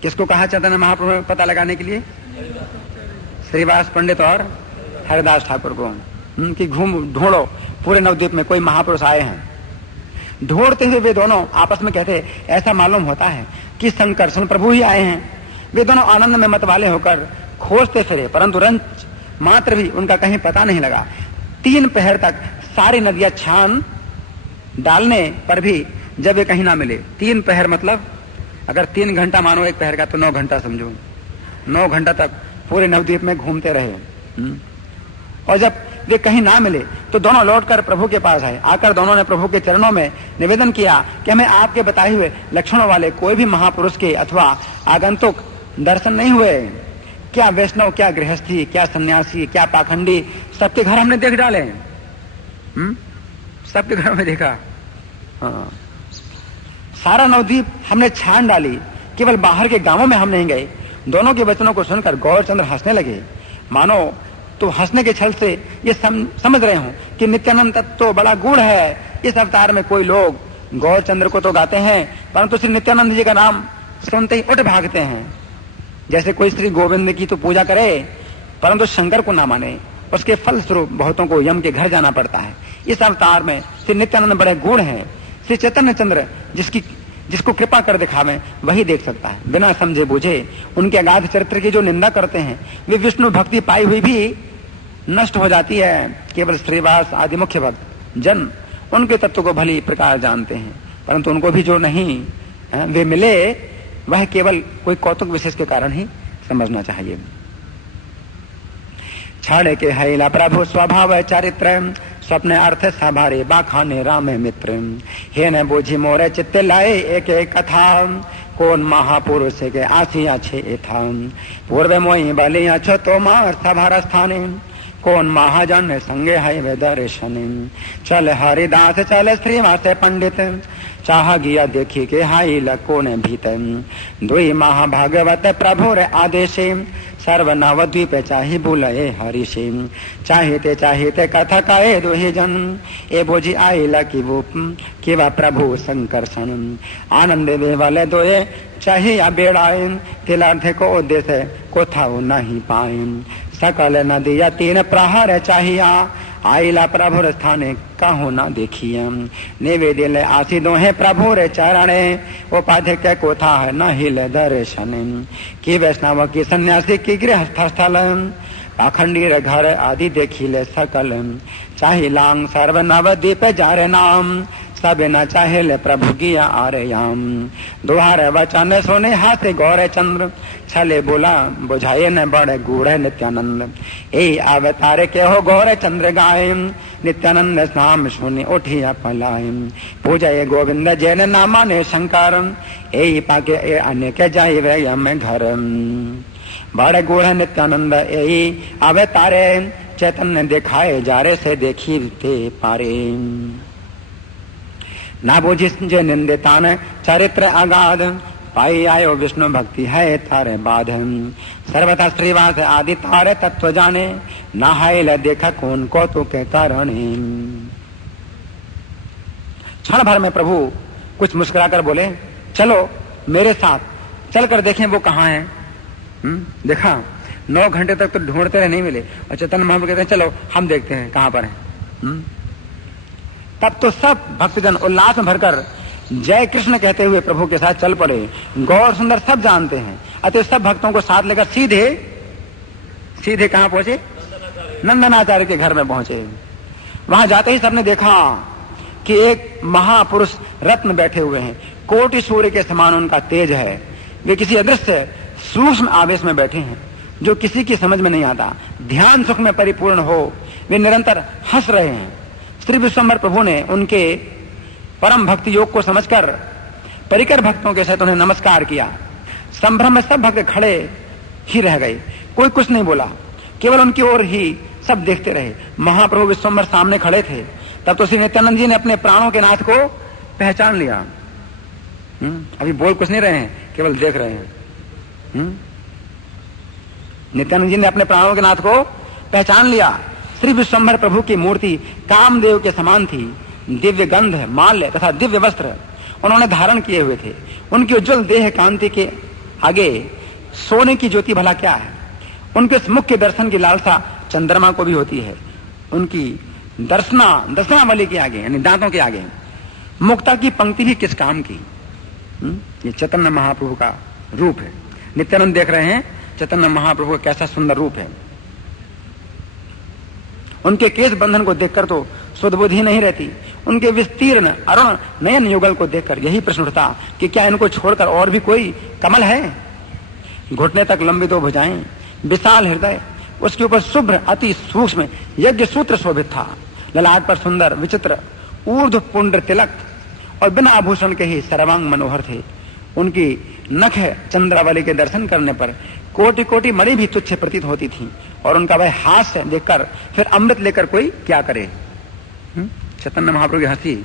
किसको कहा चैतन्य महाप्रभु पता लगाने के लिए श्रीवास पंडित और हरिदास ठाकुर को कि ढूंढो पूरे नवद्वीप में कोई महापुरुष आए हैं ढूंढते हुए वे दोनों आपस में कहते ऐसा मालूम होता है कि संकर्षण प्रभु ही आए हैं वे दोनों आनंद में मत वाले होकर खोजते फिरे परंतु रंच मात्र भी उनका कहीं पता नहीं लगा 3 पहर तक सारी नदियां छान डालने पर भी जब ये कहीं ना मिले 3 पहर मतलब अगर 3 घंटा मानो एक पहर का तो 9 घंटा समझो 9 घंटा तक पूरे नवद्वीप में घूमते रहे और जब वे कहीं ना मिले तो दोनों लौटकर प्रभु के पास आए आकर दोनों ने प्रभु के चरणों में निवेदन किया कि हमें आपके बताए हुए लक्षणों वाले कोई भी महापुरुष के अथवा आगंतुक दर्शन नहीं हुए क्या वैष्णव क्या गृहस्थी क्या सन्यासी क्या पाखंडी सबके घर हमने देख डाले सबके घर में देखा हाँ। सारा नवद्वीप हमने छान डाली केवल बाहर के गांवों में हम नहीं गए दोनों के वचनों को सुनकर गौरचंद्र हंसने लगे मानो तो हंसने के छल से ये समझ रहे हो कि नित्यानंद तत्व तो बड़ा गुण है इस अवतार में कोई लोग गौरचंद्र को तो गाते हैं परंतु श्री नित्यानंद जी का नाम सुनते ही उठ भागते हैं जैसे कोई श्री गोविंद की तो पूजा करे परंतु शंकर को ना माने उसके फल स्वरूप बहुतों को यम के घर जाना पड़ता है इस अवतार में श्री नित्यानंद बड़े गुण हैं श्री चैतन्य चंद्र जिसको कृपा कर दिखावे वही देख सकता है बिना समझे बूझे उनके अगाध चरित्र की जो निंदा करते हैं वे विष्णु भक्ति पाई हुई भी नष्ट हो जाती है केवल श्रीवास आदि मुख्य भक्त जन उनके तत्व को भली प्रकार जानते हैं परंतु उनको भी जो नहीं वे मिले वह केवल कोई कौतुक विशेष के कारण ही समझना चाहिए छाड़े के हैला प्रभु स्वभाव चरित्र स्वप्न अर्थ सभारे बाखाने राम मित्र हे न बोझी मोरे चित्ते लाए एक कथा कौन महापुरुष के आसिया छे था पूर्व मोई बलिया छो तो मार सभार स्थाने कौन महाजन संगे है वे दर्शन चल हरिदास चल श्रीवास पंडित चाह गया देखी के हाई लकोने भीतर दुई महाभागवत प्रभु रे आदेशे सर्व नवद्वीप चाहे बुलाए हरिषे चाहते कथा काए दुहे जन ए बोझी आइला की वो केवा प्रभु संकर्षण आनंद वे वाले दोए चाहे या बेड़ाए तिलार्थ को उद्देश्य को था नहीं पाए सकल नदिया 3 प्रहार चाहिया आइला प्रभु स्थाने कहो न देखिए निवेदिल आसी दोहे प्रभु रे चरणे उपाध्य के को था न हिले दर्शन की वैष्णव की सन्यासी की गृहस्थ स्थल पाखंडी रे घर आदि देखिले सकल चाहे लांग सर्व नवद्वीप जारे नाम सब न चाहे प्रभु की आरयाम दुहार वचन सुने हाथ गौरे चंद्र छले बोला बुझाए न बड़े गूढ़ नित्यानंद ए अवतारे के हो गौरे चंद्र गाय नित्यानंद नाम सुने उठिया पलाय पूजय गोविंद जैन नामा ने शंकर ए पाके ए अन्य के जाए वे यम घर बड़े गूढ़ नित्यानंद ए अवतारे चैतन्य दिखाए जारे से देखी ते पारे। ना बोझिस जे निंदितान चरित्र अगाध, पाई आयो विष्णु भक्ति है थारे बाध। सर्वथा श्रीवास आदि तारे तत्व जाने, ना हाय देखा कौन को तो के कारण। क्षण भर में प्रभु कुछ मुस्कुराकर बोले, चलो मेरे साथ चल कर देखें वो कहाँ है। देखा 9 घंटे तक तो ढूंढते रहे, नहीं मिले। और चैतन्य महाप्रभु कहते हैं चलो हम देखते हैं कहां पर है। तब तो सब भक्तजन उल्लास में भरकर जय कृष्ण कहते हुए प्रभु के साथ चल पड़े। गौर सुंदर सब जानते हैं, अतः सब भक्तों को साथ लेकर सीधे सीधे कहां पहुंचे? नंदनाचार्य के घर में पहुंचे। वहां जाते ही सबने देखा कि एक महापुरुष रत्न बैठे हुए हैं, कोटि सूर्य के समान उनका तेज है। वे किसी अदृश्य सूक्ष्म आवेश में बैठे हैं जो किसी की समझ में नहीं आता। ध्यान सुख में परिपूर्ण हो वे निरंतर हंस रहे हैं। श्री विश्वम्भर प्रभु ने उनके परम भक्ति योग को समझकर परिकर भक्तों के साथ उन्हें नमस्कार किया। संभ्रम में सब भक्त खड़े ही रह गए, कोई कुछ नहीं बोला, केवल उनकी ओर ही सब देखते रहे। महाप्रभु विश्वम्भर सामने खड़े थे। तब तो श्री नित्यानंद जी ने अपने प्राणों के नाथ को पहचान लिया। अभी बोल कुछ नहीं रहे हैं, केवल देख रहे हैं। नित्यानंद जी ने अपने प्राणों के नाथ को पहचान लिया। श्री विश्वम्भर प्रभु की मूर्ति कामदेव के समान थी। दिव्य गंध, माल्य तथा दिव्य वस्त्र उन्होंने धारण किए हुए थे। उनकी उज्जवल देह कांति के आगे सोने की ज्योति भला क्या है। उनके मुख्य दर्शन की लालसा चंद्रमा को भी होती है। उनकी दर्शनावली के आगे यानी दांतों के आगे मुक्ता की पंक्ति भी किस काम की। ये चैतन्य महाप्रभु का रूप है। नित्यानंद देख रहे हैं चैतन्य महाप्रभु का कैसा सुंदर रूप है। उनके केश बंधन को देखकर तो सुधबुद्धि नहीं रहती। उनके विस्तीर्ण अरुण नयन युगल को देखकर यही प्रश्न उठता कि क्या इनको छोड़कर और भी कोई कमल है। घुटने तक लंबी 2 भुजाएं, विशाल हृदय, उसके ऊपर शुभ्र अति सूक्ष्म यज्ञ सूत्र शोभित था। ललाट पर सुंदर विचित्र ऊर्ध्व पुंड्र तिलक और बिना आभूषण के ही सर्वांग मनोहर थे। उनकी नख चंद्रावली के दर्शन करने पर कोटि कोटि मणि भी तुच्छ प्रतीत होती थी। और उनका वह हास्य देखकर फिर अमृत लेकर कोई क्या करे। चैतन्य महाप्रभु की हंसी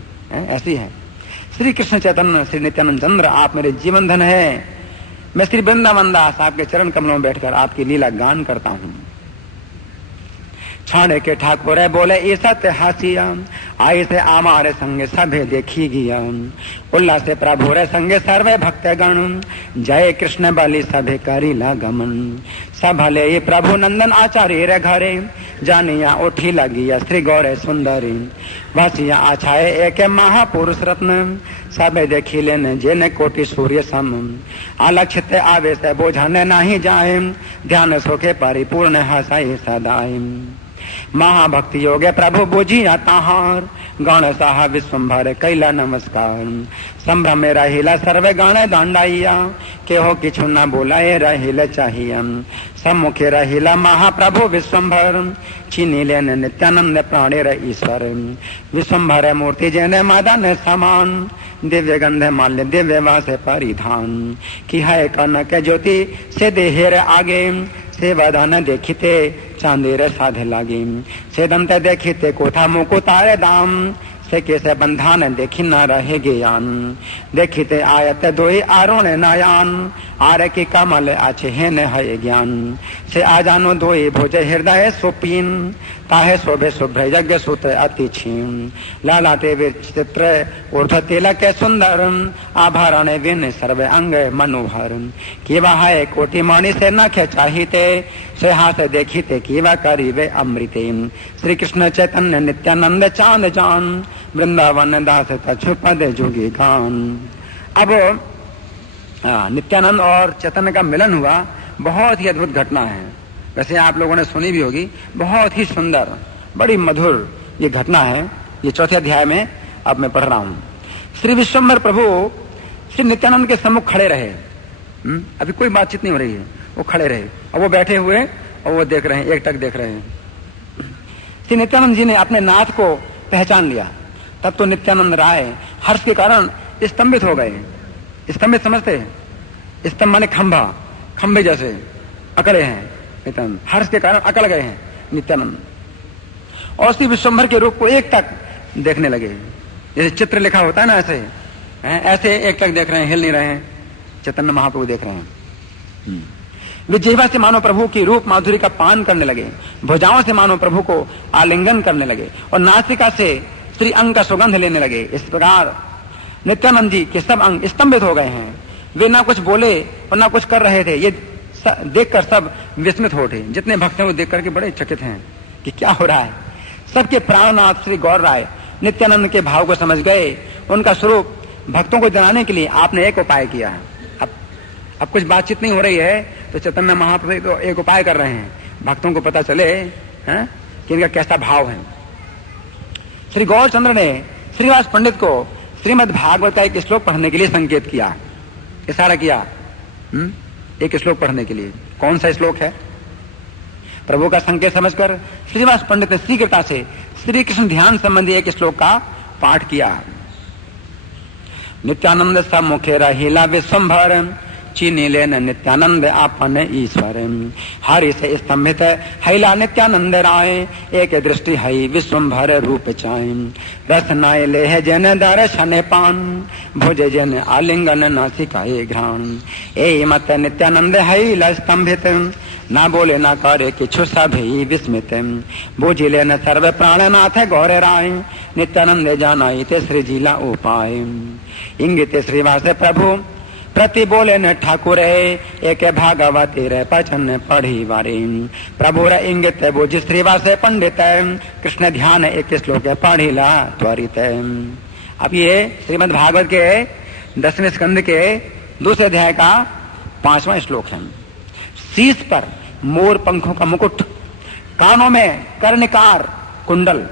ऐसी है। श्री कृष्ण चैतन्य श्री नित्यानंद चंद्र आप मेरे जीवन धन है। मैं श्री वृंदावन दास आपके चरण कमलों में बैठकर आपकी लीला गान करता हूँ। छाड़े के ठाकुर बोले ये सत्य हासिया, आई से आमारे संगे सभे देखी गया। उल्लास से प्रभु रे संगे सर्वे भक्त गण, जय कृष्ण बलि सभे करीला गमन। सब भले ये प्रभु नंदन आचार्य रे घरे, जानिया उठी लगिया श्री गौरे सुंदरी। भसिया आछाए एक महापुरुष रत्न, सबे देखी लेने जेने कोटि सूर्य सम। अलक्षित आवेश बोझने नहीं जाए, ध्यान सोखे परिपूर्ण हसाई सदाई। महाभक्ति योगे प्रभु बुझिया ताहार, गण साहा विश्वम्भर कैला नमस्कार। संभ्रम में रहिला सर्वे गण दंडाइया, के हो किछु न बोलाए रहिल चाहिए। सम्मुखे रहिला महाप्रभु विश्वम्भर, चीनी लेने नित्यानंद प्राणे र ईश्वर। विश्वम्भर मूर्ति जेने मदन समान, दिव्य गंध माल्य दिव्य वास परिधान। की है कनक ज्योति से देहेर आगे, सेवादान देखिते चांदेर साधे लागी। से दंत देखिते कोठा मुकुतारे दाम, से कैसे बंधान देखी न रहे ज्ञान। देखिते आयत दोई आरुण नयान, आर की कमल आछे हेन है ज्ञान। से आ जानो दोई भुज हृदय सुपीन, ताहे शोभे शुभ्र यज्ञ सूत्र अति क्षीण। लालाटे विचित्र ऊर्ध्व तिलक सुंदर, आभरण विन सर्व अंग मनोहर। किवा है कोटि मणि से नख चाहिते, से हाथ देखिते किवा करीबे अमृते। श्री कृष्ण चैतन्य नित्यानंद चांद जान, वृंदावन दास तछुपद जोगी गान। अब नित्यानंद और चैतन्य का मिलन हुआ, बहुत ही अद्भुत घटना है। वैसे आप लोगों ने सुनी भी होगी, बहुत ही सुंदर बड़ी मधुर ये घटना है। ये 4थे अध्याय में अब मैं पढ़ रहा हूँ। श्री विश्वम्भर प्रभु श्री नित्यानंद के सम्मुख खड़े रहे। अभी कोई बातचीत नहीं हो रही है, वो खड़े रहे और वो बैठे हुए और वो देख रहे हैं, एकटक देख रहे हैं। श्री नित्यानंद जी ने अपने नाथ को पहचान लिया। तब तो नित्यानंद राय हर्ष के कारण स्तंभित हो गए। स्तंभित समझते हैं? स्तंभ माने खंभा, खंभे जैसे अकड़े हैं। नित्यानंद हर्ष के कारण अकड़ गए हैं नित्यानंद, और श्री विश्वम्भर के रूप को एक तक देखने लगे। जैसे चित्र लिखा होता है ना, ऐसे ऐसे एक टक देख रहे हैं, हिल नहीं रहे हैं। चैतन्य महाप्रभु देख रहे हैं। वे जिह्वा से मानो प्रभु की रूप माधुरी का पान करने लगे, भुजाओं से मानो प्रभु को आलिंगन करने लगे और नासिका से श्री अंग का सुगंध लेने लगे। इस प्रकार नित्यानंद जी के सब अंग स्तंभित हो गए हैं। वे ना कुछ बोले और ना कुछ कर रहे थे। ये देखकर सब विस्मित हो उठे। जितने भक्त हैं वो देख करके बड़े चकित हैं कि क्या हो रहा है। सबके प्राणनाथ श्री गौर राय नित्यानंद के भाव को समझ गए। उनका स्वरूप भक्तों को जनाने के लिए आपने एक उपाय किया है। अब कुछ बातचीत नहीं हो रही है तो चैतन्य महाप्रभु एक उपाय कर रहे हैं, भक्तों को पता चले कि इनका कैसा भाव है। श्री गौरचंद्र ने श्रीवास पंडित को श्रीमद् भागवत का एक श्लोक पढ़ने के लिए संकेत किया, इशारा किया एक श्लोक पढ़ने के लिए। कौन सा श्लोक है? प्रभु का संकेत समझकर श्रीवास पंडित ने शीघ्रता से श्री कृष्ण ध्यान संबंधी एक श्लोक का पाठ किया। नित्यानंद सब मुखे रहिला विश्वंभर, चीनी लेन नित्यानंद आपन ईश्वर। हरि से स्तंभित हैला नित्यानंद राय, एक दृष्टि हई विश्वंभर रूप चाय। रसनाय लेह जन दर्शन पान, भुज जन आलिंगन नासिकाए घ्राण। ए मत नित्यानंद हैला स्तंभित, ना बोले ना करे किछु सभी विस्मित। बुझि लेन सर्व प्राणनाथ गौर राय, नित्यानंद जानाई ते श्री जिला उपाय। इंगित श्रीवास प्रभु प्रति बोले न ठाकुर, एक भागवती रे पचन पढ़ी वारे। प्रभु रे इंगित बुझ श्रीवास पंडित, कृष्ण ध्यान एक श्लोक पढ़िला त्वरित। अब ये श्रीमद् भागवत के 10वें स्कंद के 2 अध्याय का 5वां श्लोक है। शीश पर मोर पंखों का मुकुट, कानों में कर्णिकार कुंडल,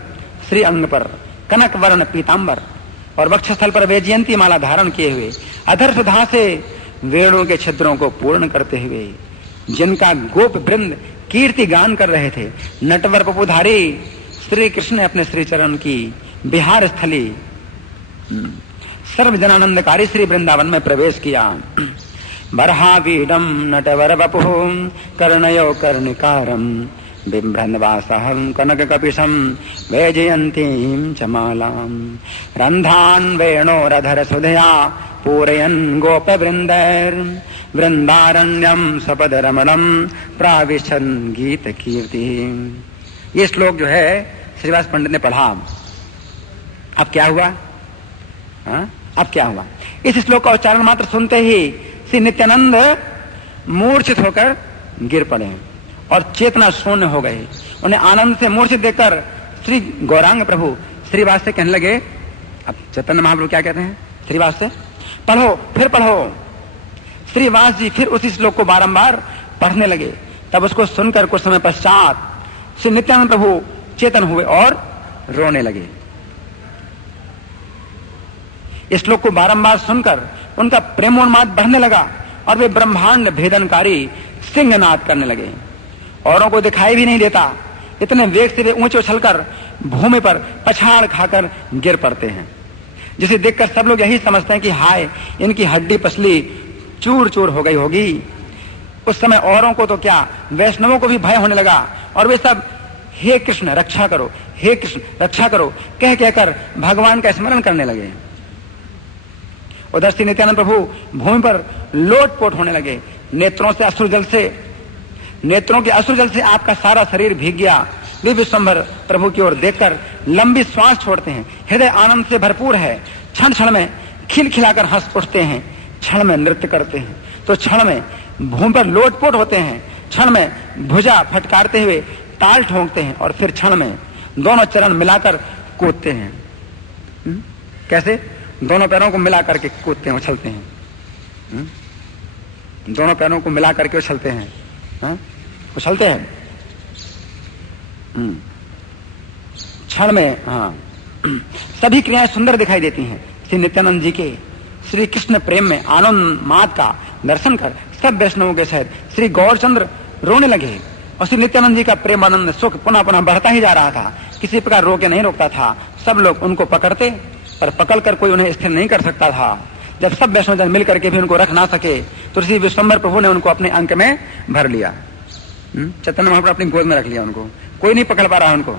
श्री अंग पर कनक वर्ण पीतांबर और वक्षस्थल पर वैजयंती माला धारण किए हुए, अधर सुधा से वेणुओं के छिद्रों को पूर्ण करते हुए, जिनका गोप वृंद कीर्ति गान कर रहे थे, नटवर पपुधारी श्री कृष्ण ने अपने श्री चरण की बिहार स्थली सर्वजनानंदकारी श्री वृंदावन में प्रवेश किया। बरहावीडम नटवर वपु कर्णयो कर्णिकारम, बिभ्रन्वासहं कनक कपिशं वैजयन्तीं च मालां। रन्ध्रान् वेणोरधर सुधया पूरयन् गोपवृन्दैर्, वृन्दारण्यं सपद रमणं प्राविशन् गीत कीर्ति। ये श्लोक जो है श्रीवास पंडित ने पढ़ा। अब क्या हुआ? अब क्या हुआ? इस श्लोक का उच्चारण मात्र सुनते ही श्री नित्यानंद मूर्छित होकर गिर पड़े और चेतना शून्य हो गए। उन्हें आनंद से मूर्छित देखकर श्री गौरांग प्रभु श्रीवास से कहने लगे। अब चैतन्य महाप्रभु क्या कहते हैं श्रीवास से? पढ़ो, फिर पढ़ो। श्रीवास जी फिर उसी श्लोक को बारंबार पढ़ने लगे। तब उसको सुनकर कुछ समय पश्चात श्री नित्यानंद प्रभु चेतन हुए और रोने लगे। इस श्लोक को बारंबार सुनकर उनका प्रेमोन्माद बढ़ने लगा और वे ब्रह्मांड भेदनकारी सिंहनाद करने लगे। औरों को दिखाई भी नहीं देता, इतने वेग से वे ऊंचे उछलकर भूमि पर पछाड़ खाकर गिर पड़ते हैं, जिसे देखकर सब लोग यही समझते हैं कि हाय, इनकी हड्डी पसली चूर चूर हो गई होगी। उस समय औरों को तो क्या, वैष्णवों को भी भय होने लगा और वे सब हे कृष्ण रक्षा करो, हे कृष्ण रक्षा करो कह कहकर भगवान का स्मरण करने लगे। उधर श्री नित्यानंद प्रभु भूमि पर लोटपोट होने लगे। नेत्रों के अश्रु जल से आपका सारा शरीर भीग गया। वे विश्वंभर प्रभु की ओर देखकर लंबी श्वास छोड़ते हैं। हृदय आनंद से भरपूर है। क्षण क्षण में खिलखिलाकर हंस उठते हैं, क्षण में नृत्य करते हैं, तो क्षण में भूमि पर लोटपोट होते हैं, क्षण में भुजा फटकारते हुए ताल ठोंकते हैं और फिर क्षण में दोनों चरण मिलाकर कूदते हैं। कैसे? दोनों पैरों को मिला करके कूदते हैं, उछलते हैं। दोनों पैरों को मिला करके उछलते हैं, उछलते हैं क्षण में। सभी क्रियाएं सुंदर दिखाई देती हैं। श्री नित्यानंद जी के श्री कृष्ण प्रेम में आनंद माद का दर्शन कर सब वैष्णवों के सहित श्री गौरचंद्र रोने लगे और श्री नित्यानंद जी का प्रेम आनंद सुख पुनः पुनः बढ़ता ही जा रहा था। किसी प्रकार रोके नहीं रोकता था। सब लोग उनको पकड़ते, पर पकड़कर कोई उन्हें स्थिर नहीं कर सकता था। जब सब वैष्णव जन मिलकर के भी उनको रख ना सके तो श्री विश्वंभर प्रभु ने उनको अपने अंक में भर लिया। चैतन्य महाप्रभु अपनी गोद में रख लिया उनको, कोई नहीं पकड़ पा रहा उनको।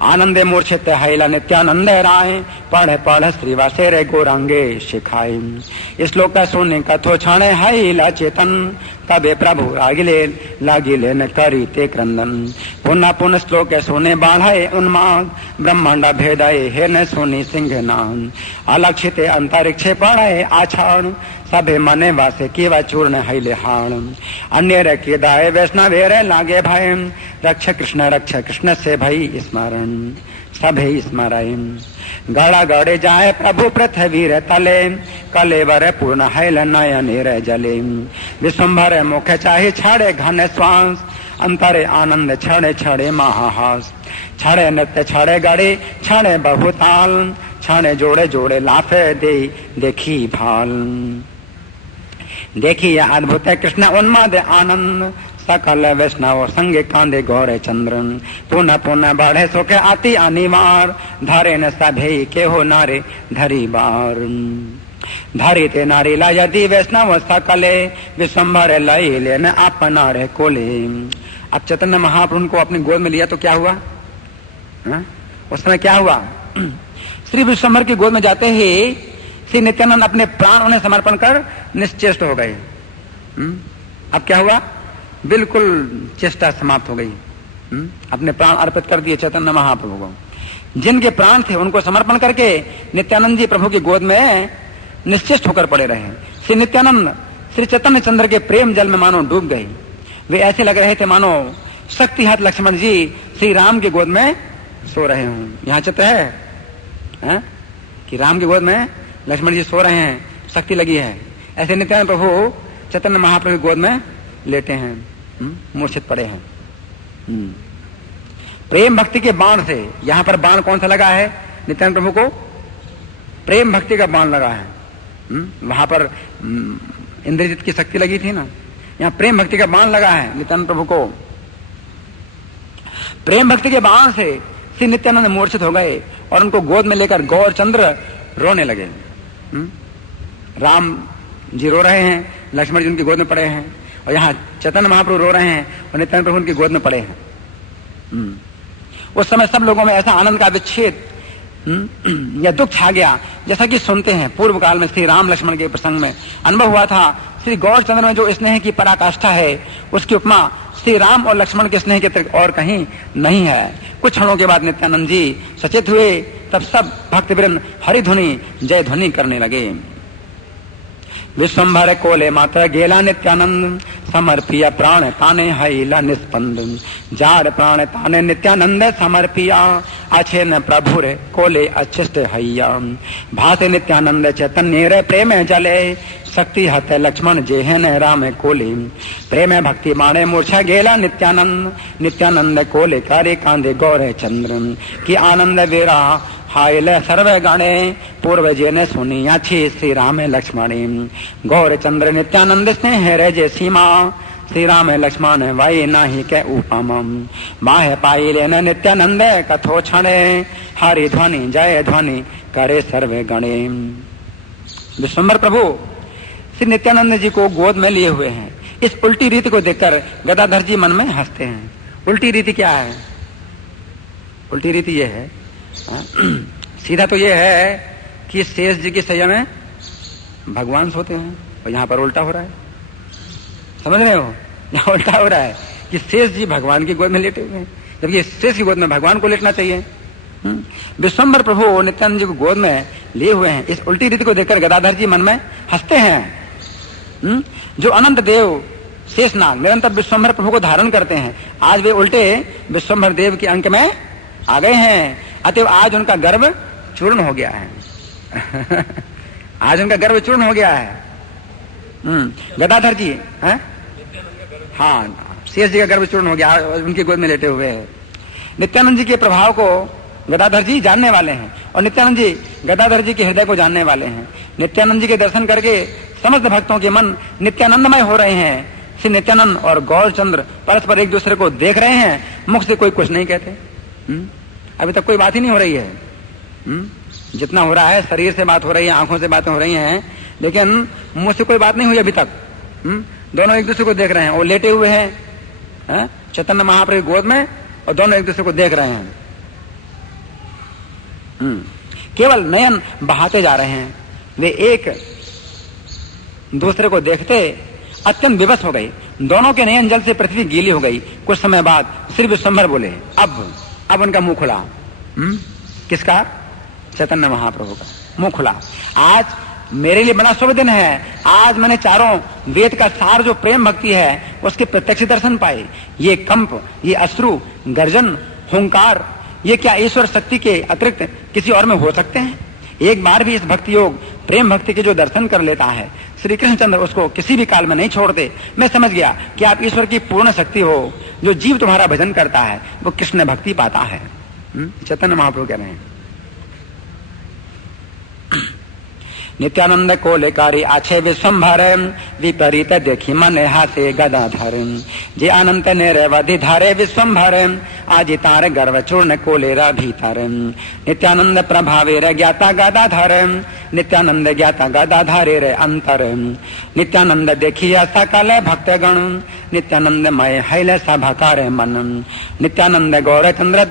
आनंदे मूर्छित हैला नित्यानंद राय, पढ़ पढ़ श्रीवासे रे गौरांगे शिखाई। इस श्लोक का सुने कथो क्षण हैला चेतन, तबे प्रभु लागिले न करी ते क्रंदन। पुनः पुनः श्लोक सुने बाढ़े उन्माद, ब्रह्मांड भेदय हे न सुनी सिंहनाद। अलक्षित अंतरिक्षे पढ़े आछाण, सभे मने वासे केवा चूर्ण हैले हाण। अन्य रखे दाय वैष्णवे रे लागे भय, रक्ष कृष्ण से भई स्मरण, सभे स्मरण। गड़ा गड़े जाए प्रभु पृथ्वी रे तले, कलेवर पूर्ण हैल नयन रे जले। विश्वम्भर मुख चाहे छाड़े घन श्वास, अंतरे आनंद छड़े छड़े महाहास। छड़े नृत्य छड़े गड़े छड़े बहुताल, छड़े जोड़े जोड़े लाफे दे देखी भाल। देखिए अद्भुत कृष्ण उन्माद आनंद, सकल वैष्णव संगे कांदे गौरे चंद्रन। पुनः पुनः बढ़े सुखे आती अनिवार, धरे न सभे के हो नारे धरी बार। धरी ते नारी ला यदि वैष्णव सकले, विश्वम्भर लय लेन अपना रे कोले। अब चैतन्य महाप्रभु को अपनी गोद में लिया तो क्या हुआ? उस समय क्या हुआ? श्री विश्वम्भर की गोद में जाते ही श्री नित्यानंद अपने प्राण उन्हें समर्पण कर निश्चेष्ट हो गए। अब क्या हुआ? बिल्कुल चेष्टा समाप्त हो गई। अपने प्राण अर्पित कर दिए चैतन्य महाप्रभु को। जिनके प्राण थे उनको समर्पण करके नित्यानंद जी प्रभु की गोद में निश्चेष्ट होकर पड़े रहे। श्री नित्यानंद श्री चैतन्य चंद्र के प्रेम जल में मानो डूब गए। वे ऐसे लग रहे थे मानो शक्ति हाथ लक्ष्मण जी श्री राम की गोद में सो रहे हों। यहाँ चित्र है कि राम की गोद में लक्ष्मण जी सो रहे हैं, शक्ति लगी है। ऐसे नित्यानंद प्रभु चैतन्य महाप्रभु की गोद में लेटे हैं, मूर्छित पड़े हैं। प्रेम भक्ति के बाण से, यहां पर बाण कौन सा लगा है? नित्यानंद प्रभु को प्रेम भक्ति का बाण लगा है। वहां पर इंद्रजित की शक्ति लगी थी ना, यहाँ प्रेम भक्ति का बाण लगा है नित्यानंद प्रभु को। प्रेम भक्ति के बाण से श्री नित्यानंद मूर्छित हो गए और उनको गोद में लेकर गौर चंद्र रोने लगे। राम जी रो रहे हैं, लक्ष्मण जी उनकी गोद में पड़े हैं, और यहाँ चैतन्य महाप्रभु रो रहे हैं और नित्यानंद प्रभु उनकी गोद में पड़े हैं। उस समय सब लोगों में ऐसा आनंद का विच्छेद या दुख छा गया, जैसा कि सुनते हैं पूर्व काल में श्री राम लक्ष्मण के प्रसंग में अनुभव हुआ था। श्री गौरचंद्र में जो स्नेह की पराकाष्ठा है, उसकी उपमा श्री राम और लक्ष्मण के स्नेह के अतिरिक्त और कहीं नहीं है। कुछ क्षणों के बाद नित्यानंद जी सचेत हुए, तब सब भक्तवृंद हरि ध्वनि जय ध्वनि करने लगे। विश्वम्भर कोले मात्र गेला नित्यानंद, समर्पिया प्राण ताने हैला निस्पंद। जार प्राण ताने नित्यानंद समर्पिया, अच्छे न प्रभु रे कोले अच्छिष्ट हैया। भासे नित्यानंद चैतन्य रे प्रेम जले, शक्ति हते लक्ष्मण जे है न राम कोले। प्रेम भक्ति माणे मूर्छा गेला नित्यानंद, नित्यानंद कोले करे कांदे गौरे चंद्र। की आनंद वेरा हायल सर्व गणे, पूर्व जे ने सुनिया छी श्री राम लक्ष्मणी। गौर चंद्र नित्यानंद स्नेह रे जे सीमा, श्री राम लक्ष्मण वाई नाही के उपम। बाह पाई लेन नित्यानंद कथो क्षणे, हरि ध्वनि जय ध्वनि करे सर्व गणे। विश्वम्भर प्रभु श्री नित्यानंद जी को गोद में लिए हुए हैं। इस उल्टी रीति को देखकर गदाधर जी मन में हंसते हैं। उल्टी रीति क्या है? उल्टी रीति यह है, सीधा तो यह है कि शेष जी की सैया में भगवान सोते हैं, और यहाँ पर उल्टा हो रहा है। समझ रहे हो? यहाँ उल्टा हो रहा है कि शेष जी भगवान की गोद में लेटे हुए हैं, जबकि शेष की गोद में भगवान को लेटना चाहिए। विश्वम्भर प्रभु नित्यानंद जी को गोद में लिए हुए हैं। इस उल्टी रीति को देखकर गदाधर जी मन में हंसते हैं। जो अनंत देव शेषनाग निरंतर विश्वम्भर प्रभु को धारण करते हैं, आज वे उल्टे विश्वम्भर देव के अंक में आ गए हैं। अतएव आज उनका गर्व चूर्ण हो गया है। आज उनका गर्व चूर्ण हो गया है। गदाधर जी हैं? हाँ, शेष जी का गर्व चूर्ण हो गया, उनकी गोद में लेटे हुए हैं। नित्यानंद जी के प्रभाव को गदाधर जी जानने वाले हैं, और नित्यानंद जी गदाधर जी के हृदय को जानने वाले हैं। नित्यानंद जी के दर्शन करके समस्त भक्तों के मन नित्यानंदमय हो रहे हैं। श्री नित्यानंद और गौरचंद्र परस्पर एक दूसरे को देख रहे हैं, मुख से कोई कुछ नहीं कहते। अभी तक कोई बात ही नहीं हो रही है। जितना हो रहा है शरीर से बात हो रही है, आंखों से बातें हो रही हैं, लेकिन मुंह से कोई बात नहीं हुई अभी तक। दोनों एक दूसरे को देख रहे हैं, वो लेटे हुए हैं चैतन्य महाप्रभु गोद में, और दोनों एक दूसरे को देख रहे हैं। केवल नयन बहाते जा रहे हैं। वे एक दूसरे को देखते अत्यंत विवश हो गए। दोनों के नयन जल से पृथ्वी गीली हो गई। कुछ समय बाद श्री विश्वम्भर बोले, अब उनका मुंह खुला। किसका? चैतन्य महाप्रभु का मुंह खुला। आज मेरे लिए बड़ा शुभ दिन है। आज मैंने चारों वेद का सार जो प्रेम भक्ति है उसके प्रत्यक्ष दर्शन पाए। ये कंप, ये अश्रु, गर्जन, हुंकार, ये क्या ईश्वर शक्ति के अतिरिक्त किसी और में हो सकते हैं? एक बार भी इस भक्ति योग प्रेम भक्ति के जो दर्शन कर लेता है श्री कृष्णचंद्र उसको किसी भी काल में नहीं छोड़ते। मैं समझ गया कि आप ईश्वर की पूर्ण शक्ति हो। जो जीव तुम्हारा भजन करता है वो कृष्ण भक्ति पाता है। चैतन्य महाप्रभु कह रहे हैं, नित्यानंद को लेकारी आछे विश्वम्भर, विपरीत देखी मन हासे गदाधर। जे अनंत ने रेवधि धारे विश्वम्भर, आज तार गर्व चूर्ण को लेरा भीतर। नित्यानंद प्रभावे रे ज्ञाता गदाधर, नित्यानंद ज्ञाता गदाधारे रे अंतर। नित्यानंद देखिया सकल भक्तगण, नित्यानंद मय हैल सभाकार मन। नित्यानंद गौर चंद्र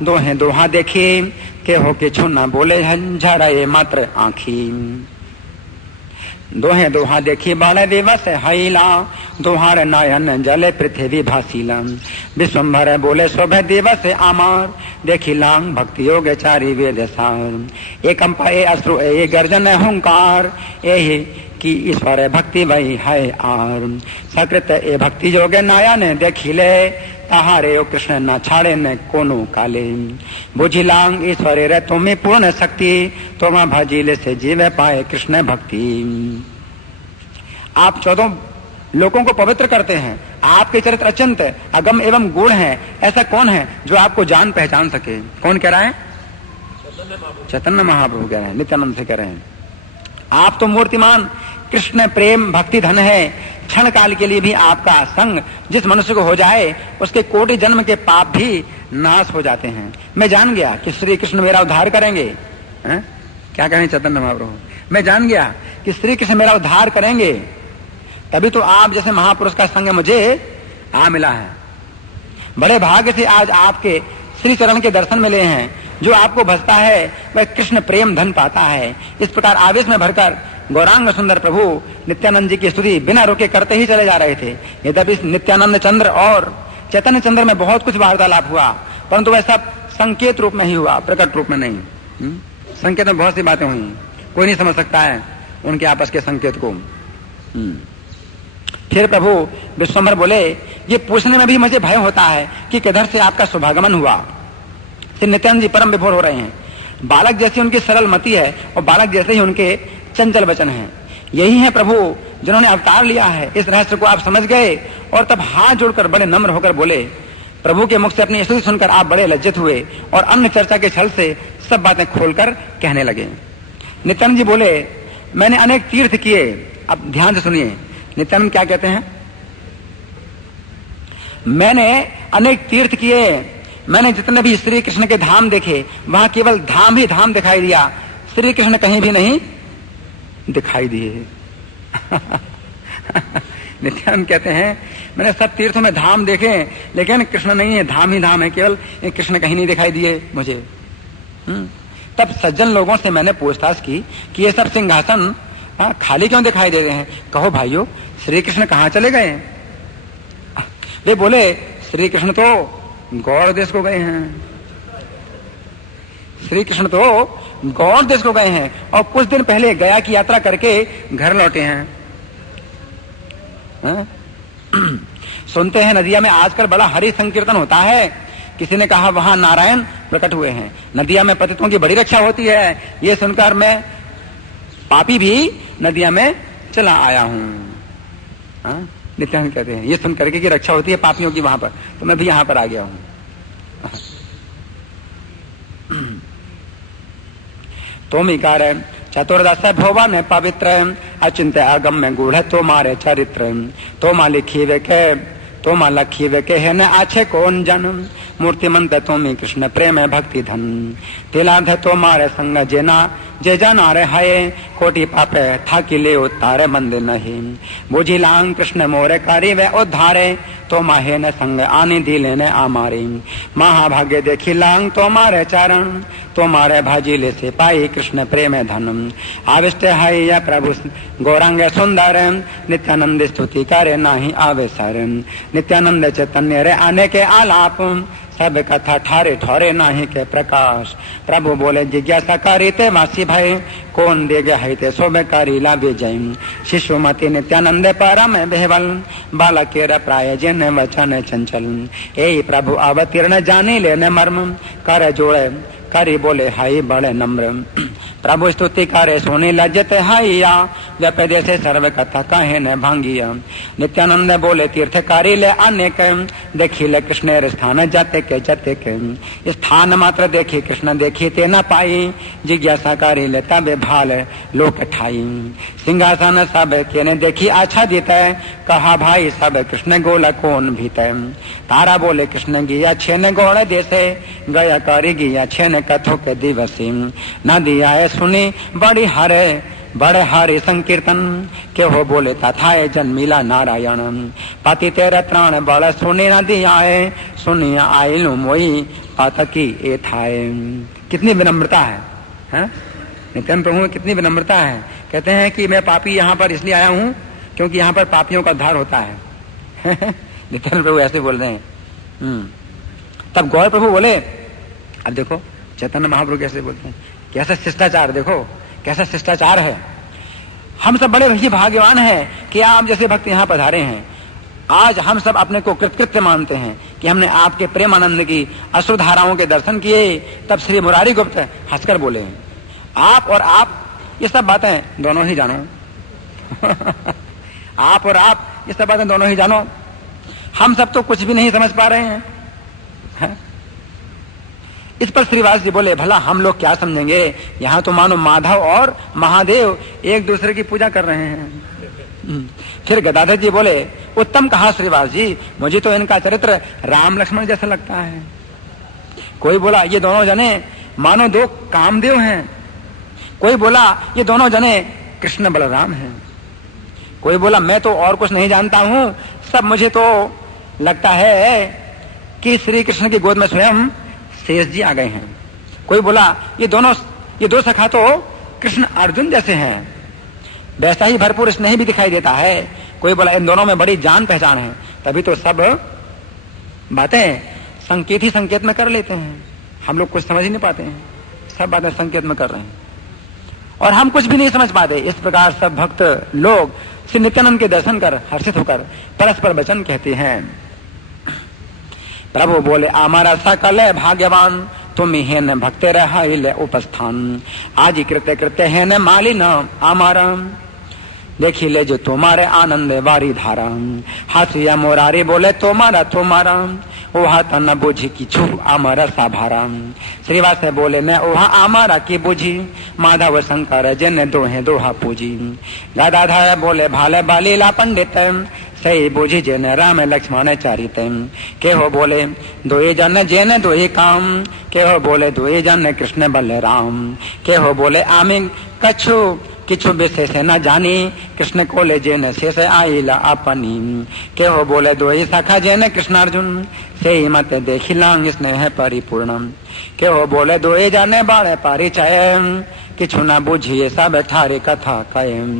दोहे दोहा देखी, के हो के छुना बोले झराए मात्र आँखी। दोहे दोहा देखी बाल दिवस हैला, दोहार नयन जले पृथ्वी भासीला। विश्वम्भर बोले शोभे दिवस आमार, देखी लांग भक्ति योग चारी वेद सार। एक कंपा ए अश्रु ए गर्जन हुंकार, यही कि ईश्वर भक्ति वही है आर। सकृत ए भक्ति योग नयन देखिले, ताहारे ओ कृष्ण न छाड़े न कोनो काले। बुझिलांग ईश्वरे रे तुम्हें पूर्ण शक्ति, तुम भजिले से जीवे पाए कृष्ण भक्ति। आप 14 लोगों को पवित्र करते हैं। आपके चरित्र अत्यंत अगम एवं गुण है। ऐसा कौन है जो आपको जान पहचान सके? कौन कह रहा है? चैतन्य महाप्रभु कह रहे हैं, नित्यानंद से कह रहे हैं। आप तो मूर्तिमान कृष्ण प्रेम भक्ति धन है। क्षण काल के लिए भी आपका संग जिस मनुष्य को हो जाए उसके कोटि जन्म के पाप भी नाश हो जाते हैं। मैं जान गया कि श्री कृष्ण मेरा उद्धार करेंगे। क्या कहें चैतन्य महाप्रभु? मैं जान गया कि श्री कृष्ण मेरा उद्धार करेंगे, तभी तो आप जैसे महापुरुष का संग मुझे आ मिला है। बड़े भाग्य से आज आपके श्री चरण के दर्शन मिले हैं। जो आपको भजता है वह कृष्ण प्रेम धन पाता है। इस प्रकार आवेश में भरकर गौरांग सुंदर प्रभु नित्यानंद जी की स्तुति बिना रोके करते ही चले जा रहे थे। यद्यपि नित्यानंद चंद्र और चैतन्य चंद्र में बहुत कुछ वार्तालाप हुआ, परंतु वह सब संकेत रूप में ही हुआ, प्रकट रूप में नहीं। संकेत में बहुत सी बातें हुई, कोई नहीं समझ सकता है उनके आपस के संकेत को। फिर प्रभु विश्वम्भर बोले, ये पूछने में भी मुझे भय होता है कि किधर से आपका शुभागमन हुआ। फिर नित्यानंद जी परम विभोर हो रहे हैं। बालक जैसी उनकी सरल मति है और बालक जैसे ही उनके चंचल वचन है। यही है प्रभु जिन्होंने अवतार लिया है। इस रहस्य को आप समझ गए और तब हाथ जोड़कर बड़े नम्र होकर बोले। प्रभु के मुख से अपनी स्तुति सुनकर आप बड़े लज्जित हुए और अन्य चर्चा के छल से सब बातें खोलकर कहने लगे। नित्यानंद जी बोले, मैंने अनेक तीर्थ किए। अब ध्यान से सुनिए नित्यानंद क्या कहते हैं। मैंने अनेक तीर्थ किए, मैंने जितने भी श्री कृष्ण के धाम देखे वहां केवल धाम ही धाम दिखाई दिया, श्री कृष्ण कहीं भी नहीं दिखाई दिए। नित्यानंद कहते हैं मैंने सब तीर्थों में धाम देखे लेकिन कृष्ण नहीं है, धाम ही धाम है, केवल कृष्ण कहीं नहीं दिखाई दिए मुझे। तब सज्जन लोगों से मैंने पूछताछ की कि ये सब सिंहासन खाली क्यों दिखाई दे रहे हैं? कहो भाइयों, श्री कृष्ण कहाँ चले गए? वे बोले, श्री कृष्ण तो गौड़ देश को गए हैं। श्री कृष्ण तो गौड़ देश को गए हैं और कुछ दिन पहले गया की यात्रा करके घर लौटे हैं। सुनते हैं नदिया में आजकल बड़ा हरि संकीर्तन होता है। किसी ने कहा वहां नारायण प्रकट हुए हैं, नदिया में पतितों की बड़ी रक्षा होती है। ये सुनकर मैं पापी भी नदिया में चला आया हूं। नित्यानंद कहते हैं ये सुन करके कि रक्षा होती है पापियों की वहां पर, तो मैं भी यहां पर आ गया हूं। तोमिकार चतुर्दश भुवन पवित्र, अचिंत अगम्य गूढ़ तुम्हारे चरित्र। तोमा लिखी वे के तोमा लखी वे के है न आछे कौन जन, मूर्तिमंत तुम्हें कृष्ण प्रेम भक्ति धन। तिलाध तुम्हारे संग जेना जे जनारे हाय कोटि पापे था किले उतारे बंद नहीं बुझी लांग कृष्ण मोरे करी वे उद्धारे तो माहे न संग आने दिले ने आमारी महाभाग्य देखी लांग तो मारे चरण तो मारे भाजीले से पाई कृष्ण प्रेम धनम आविष्ट है या प्रभु गौरांग सुंदर नित्यानंद स्तुति करे नाही आवे सर नित्यानंद चैतन्य रे आने के आलाप सब कथा ठारे ठोरे नाही के प्रकाश प्रभु बोले जिज्ञासा करी ते वासी भाई कौन दे गए है ते सोबे करी ला विजय शिशुमती नित्यानंद परम बेहवल बालक के प्राय जिन वचन चंचल ए प्रभु अवतीर्ण जानी लेने मर्म कर जोड़े करी बोले हाई बड़े नम्र प्रभु स्तुति करे सोनी लज्जत हाइया व्यपदे से सर्व कथा कहे न भांगिया नित्यानंद बोले तीर्थकारी ले अनेक देखी ले कृष्ण स्थान जाते के स्थान मात्र देखी कृष्ण देखी ते न पाई जिज्ञासा करी ले तबे भाल लोक ठाई सिंहासन सब के ने देखी अच्छा दिता कहा भाई सब कृष्ण गोला कौन भीत तारा बोले कृष्ण गिया छेन गोड़ देसे गया करी गिया छेन कथो के दिवसी न दिया है सुनी बड़ी हरे बड़े हरे संकीर्तन के हो बोले तथा जन्मिला नारायण पति तेरा त्राण बड़ा सुने न दिया है सुनिया आयलू मोई पातकी ए थाए कितनी विनम्रता है नित्यानंद प्रभु में कितनी विनम्रता है। कहते हैं कि मैं पापी यहाँ पर इसलिए आया हूँ क्योंकि यहाँ पर पापियों का उद्धार होता है नित्यानंद प्रभु ऐसे बोल रहे हैं। तब गौर प्रभु बोले अब देखो चैतन्य महाप्रभु कैसे बोलते हैं, कैसा शिष्टाचार, देखो कैसा शिष्टाचार है। हम सब बड़े ही भाग्यवान हैं कि आप जैसे भक्त यहाँ पधारे हैं। आज हम सब अपने को कृतकृत्य मानते हैं कि हमने आपके प्रेम आनंद की अश्रुधाराओं के दर्शन किए। तब श्री मुरारी गुप्त हंसकर बोले आप और आप ये सब बातें दोनों ही जानो आप और आप ये सब बातें दोनों ही जानो, हम सब तो कुछ भी नहीं समझ पा रहे हैं, है? इस पर श्रीवास जी बोले भला हम लोग क्या समझेंगे, यहाँ तो मानो माधव और महादेव एक दूसरे की पूजा कर रहे हैं। फिर गदाधर जी बोले उत्तम कहा श्रीवास जी, मुझे तो इनका चरित्र राम लक्ष्मण जैसा लगता है। कोई बोला ये दोनों जने मानो दो कामदेव हैं, कोई बोला ये दोनों जने कृष्ण बलराम हैं, कोई बोला मैं तो और कुछ नहीं जानता हूँ, सब मुझे तो लगता है कि श्री कृष्ण की गोद में स्वयं शेष जी आ गए हैं। कोई बोला ये दो सखा तो कृष्ण अर्जुन जैसे हैं, वैसा ही भरपूर स्नेह भी दिखाई देता है। कोई बोला इन दोनों में बड़ी जान पहचान है। तभी तो सब बातें संकेत ही संकेत में कर लेते हैं, हम लोग कुछ समझ ही नहीं पाते हैं, सब बातें संकेत में कर रहे हैं और हम कुछ भी नहीं समझ पाते। इस प्रकार सब भक्त लोग श्री नित्यानंद के दर्शन कर हर्षित होकर परस्पर वचन कहते हैं। प्रभु बोले हमारा सकल है भाग्यवान, तुम ही न भक्ते रहा उपस्थान, आज कृत्य कृत्य है न मालिन हमारा, देखी ले जो तुम्हारे आनंद वारी धारा, हासिया मोरारी बोले तुम्हारा वहा तो न बुझी किछु अमर साभारा, श्रीवास बोले मैं वहा अमरा की बुझी, माधव शंकर जिन दोहे दोहा पूजी, गदाधर बोले भाले बालीला पंडित, सही बुझी जिन राम लक्ष्मण चरित, के हो बोले दोए जन जिन दोहे काम, के हो बोले दोए जन कृष्ण बलराम, के हो बोले आमिन कछु किछु विशेष न जानी, कृष्ण को ले जेन शेष आईला अपनी, के हो बोले दोई सखा जेन कृष्ण अर्जुन, से मत देखी लांग स्नेह परिपूर्ण, के हो बोले दोई जाने बाड़े परिचय, किछु न बुझिए सब ठारे कथा कयम,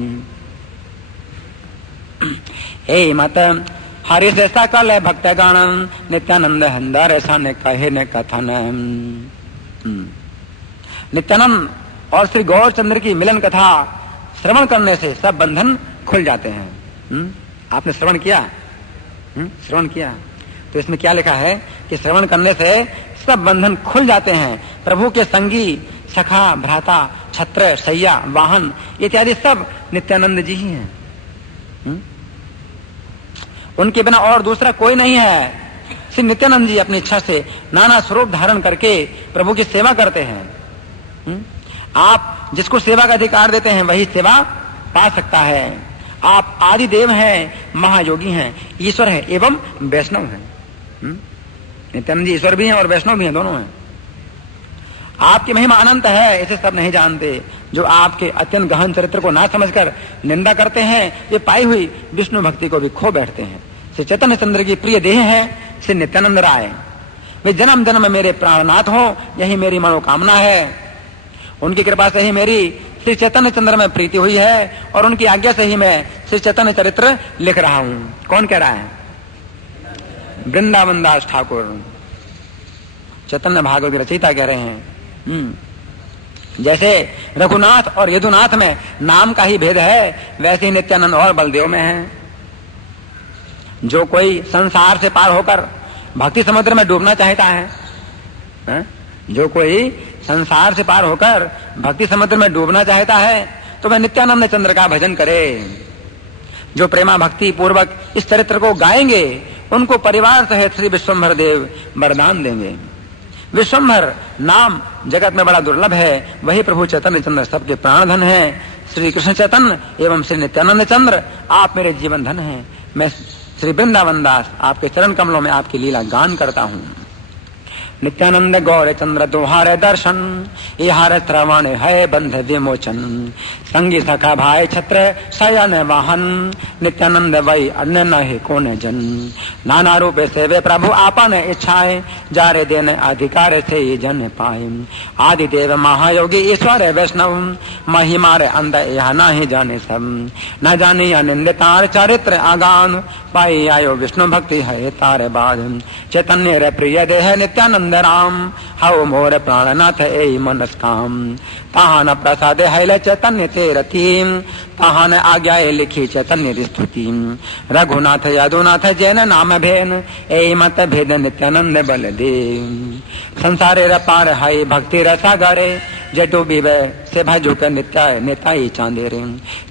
हे मत हरि से सकल भक्त गण, नित्यानंद हंदर सन कहे न कथन। नित्यानंद और श्री गौरचंद्र की मिलन कथा श्रवण करने से सब बंधन खुल जाते हैं। आपने श्रवण किया, श्रवण किया तो इसमें क्या लिखा है कि श्रवण करने से सब बंधन खुल जाते हैं। प्रभु के संगी सखा भ्राता छत्र सैया वाहन इत्यादि सब नित्यानंद जी ही हैं। उनके बिना और दूसरा कोई नहीं है। श्री नित्यानंद जी अपनी इच्छा से नाना स्वरूप धारण करके प्रभु की सेवा करते हैं। आप जिसको सेवा का अधिकार देते हैं वही सेवा पा सकता है। आप आदि देव हैं, महायोगी हैं, ईश्वर हैं एवं वैष्णव हैं। नित्यानंद जी ईश्वर भी हैं और वैष्णव भी हैं, दोनों हैं। आपकी महिमा अनंत है, इसे सब नहीं जानते। जो आपके अत्यंत गहन चरित्र को ना समझकर निंदा करते हैं, ये पाई हुई विष्णु भक्ति को भी खो बैठते हैं। श्री चैतन्य चंद्र की प्रिय देह है श्री नित्यानंद राय। वे जन्म जन्म में मेरे प्राणनाथ हो, यही मेरी मनोकामना है। उनकी कृपा से ही मेरी श्री चैतन्य चंद्र में प्रीति हुई है और उनकी आज्ञा से ही मैं श्री चैतन्य चरित्र लिख रहा हूँ। कौन कह रहा है? वृंदावन दास ठाकुर, चैतन्य भागवत रचयिता कह रहे हैं। जैसे रघुनाथ और यदुनाथ में नाम का ही भेद है, वैसे ही नित्यानंद और बलदेव में है। जो कोई संसार से पार होकर भक्ति समुद्र में डूबना चाहता है, जो कोई संसार से पार होकर भक्ति समुद्र में डूबना चाहता है, तो वह नित्यानंद चंद्र का भजन करे। जो प्रेमा भक्ति पूर्वक इस चरित्र को गाएंगे, उनको परिवार सहित श्री विश्वम्भर देव वरदान देंगे। विश्वम्भर नाम जगत में बड़ा दुर्लभ है, वही प्रभु चैतन्य चंद्र सबके प्राण धन है। श्री कृष्ण चैतन्य एवं श्री नित्यानंद चंद्र आप मेरे जीवन धन हैं। मैं श्री वृंदावन दास आपके चरण कमलों में आपकी लीला गान करता हूँ। नित्यानंद गौर चंद्र तुम्हारे दर्शन, यहार श्रवण है बंध विमोचन। संगी सखा भाई छत्र शयन वाहन, नित्यानंद वही अन्य नहीं कौन जन। नाना रूपे से वे प्रभु आपन इच्छाए, जारे देने अधिकार से ही जन पाए। आदि देव महायोगी ईश्वर वैष्णव, महिमारे अंध यह नहीं जाने सब। न जानी अनिंदितार चरित्र आगान, पाई आयो विष्णु भक्ति है तारे बाद। चैतन्य रे प्रिय देह नित्यानंद राम, हव मोर प्राणनाथ ए मनस्काम। ताहन प्रसाद है चैतन्य तेरतीम, ताहन आज्ञा लिखी चैतन्य स्तुति। रघुनाथ यदुनाथ जैन नाम भेन, ए मत भेद नित्यानंद बलदेव। संसारे रपार है भक्ति रसागरे, जे डूबी वे से भजुक नित्य निताई चांदेरे।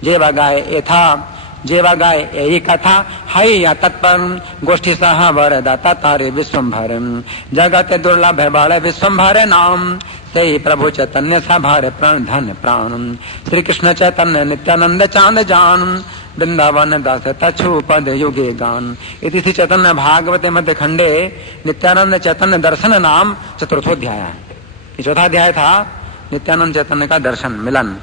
जेवा गाय एथा जेवा गाय यही कथा है या तत्पर, गोष्ठी सह वरदाता तारे विश्वम्भर। जगत दुर्लभ बाल विश्वम्भर नाम, सही प्रभु चैतन्य सभार प्राण धन प्राण। श्री कृष्ण चैतन्य नित्यानंद चांद जान, वृंदावन दास तछु पद युगे गान। इति श्री चैतन्य भागवते मध्य खंडे नित्यानंद चैतन्य दर्शन नाम चतुर्थोध्याय। चौथा अध्याय था नित्यानंद चैतन्य का दर्शन मिलन।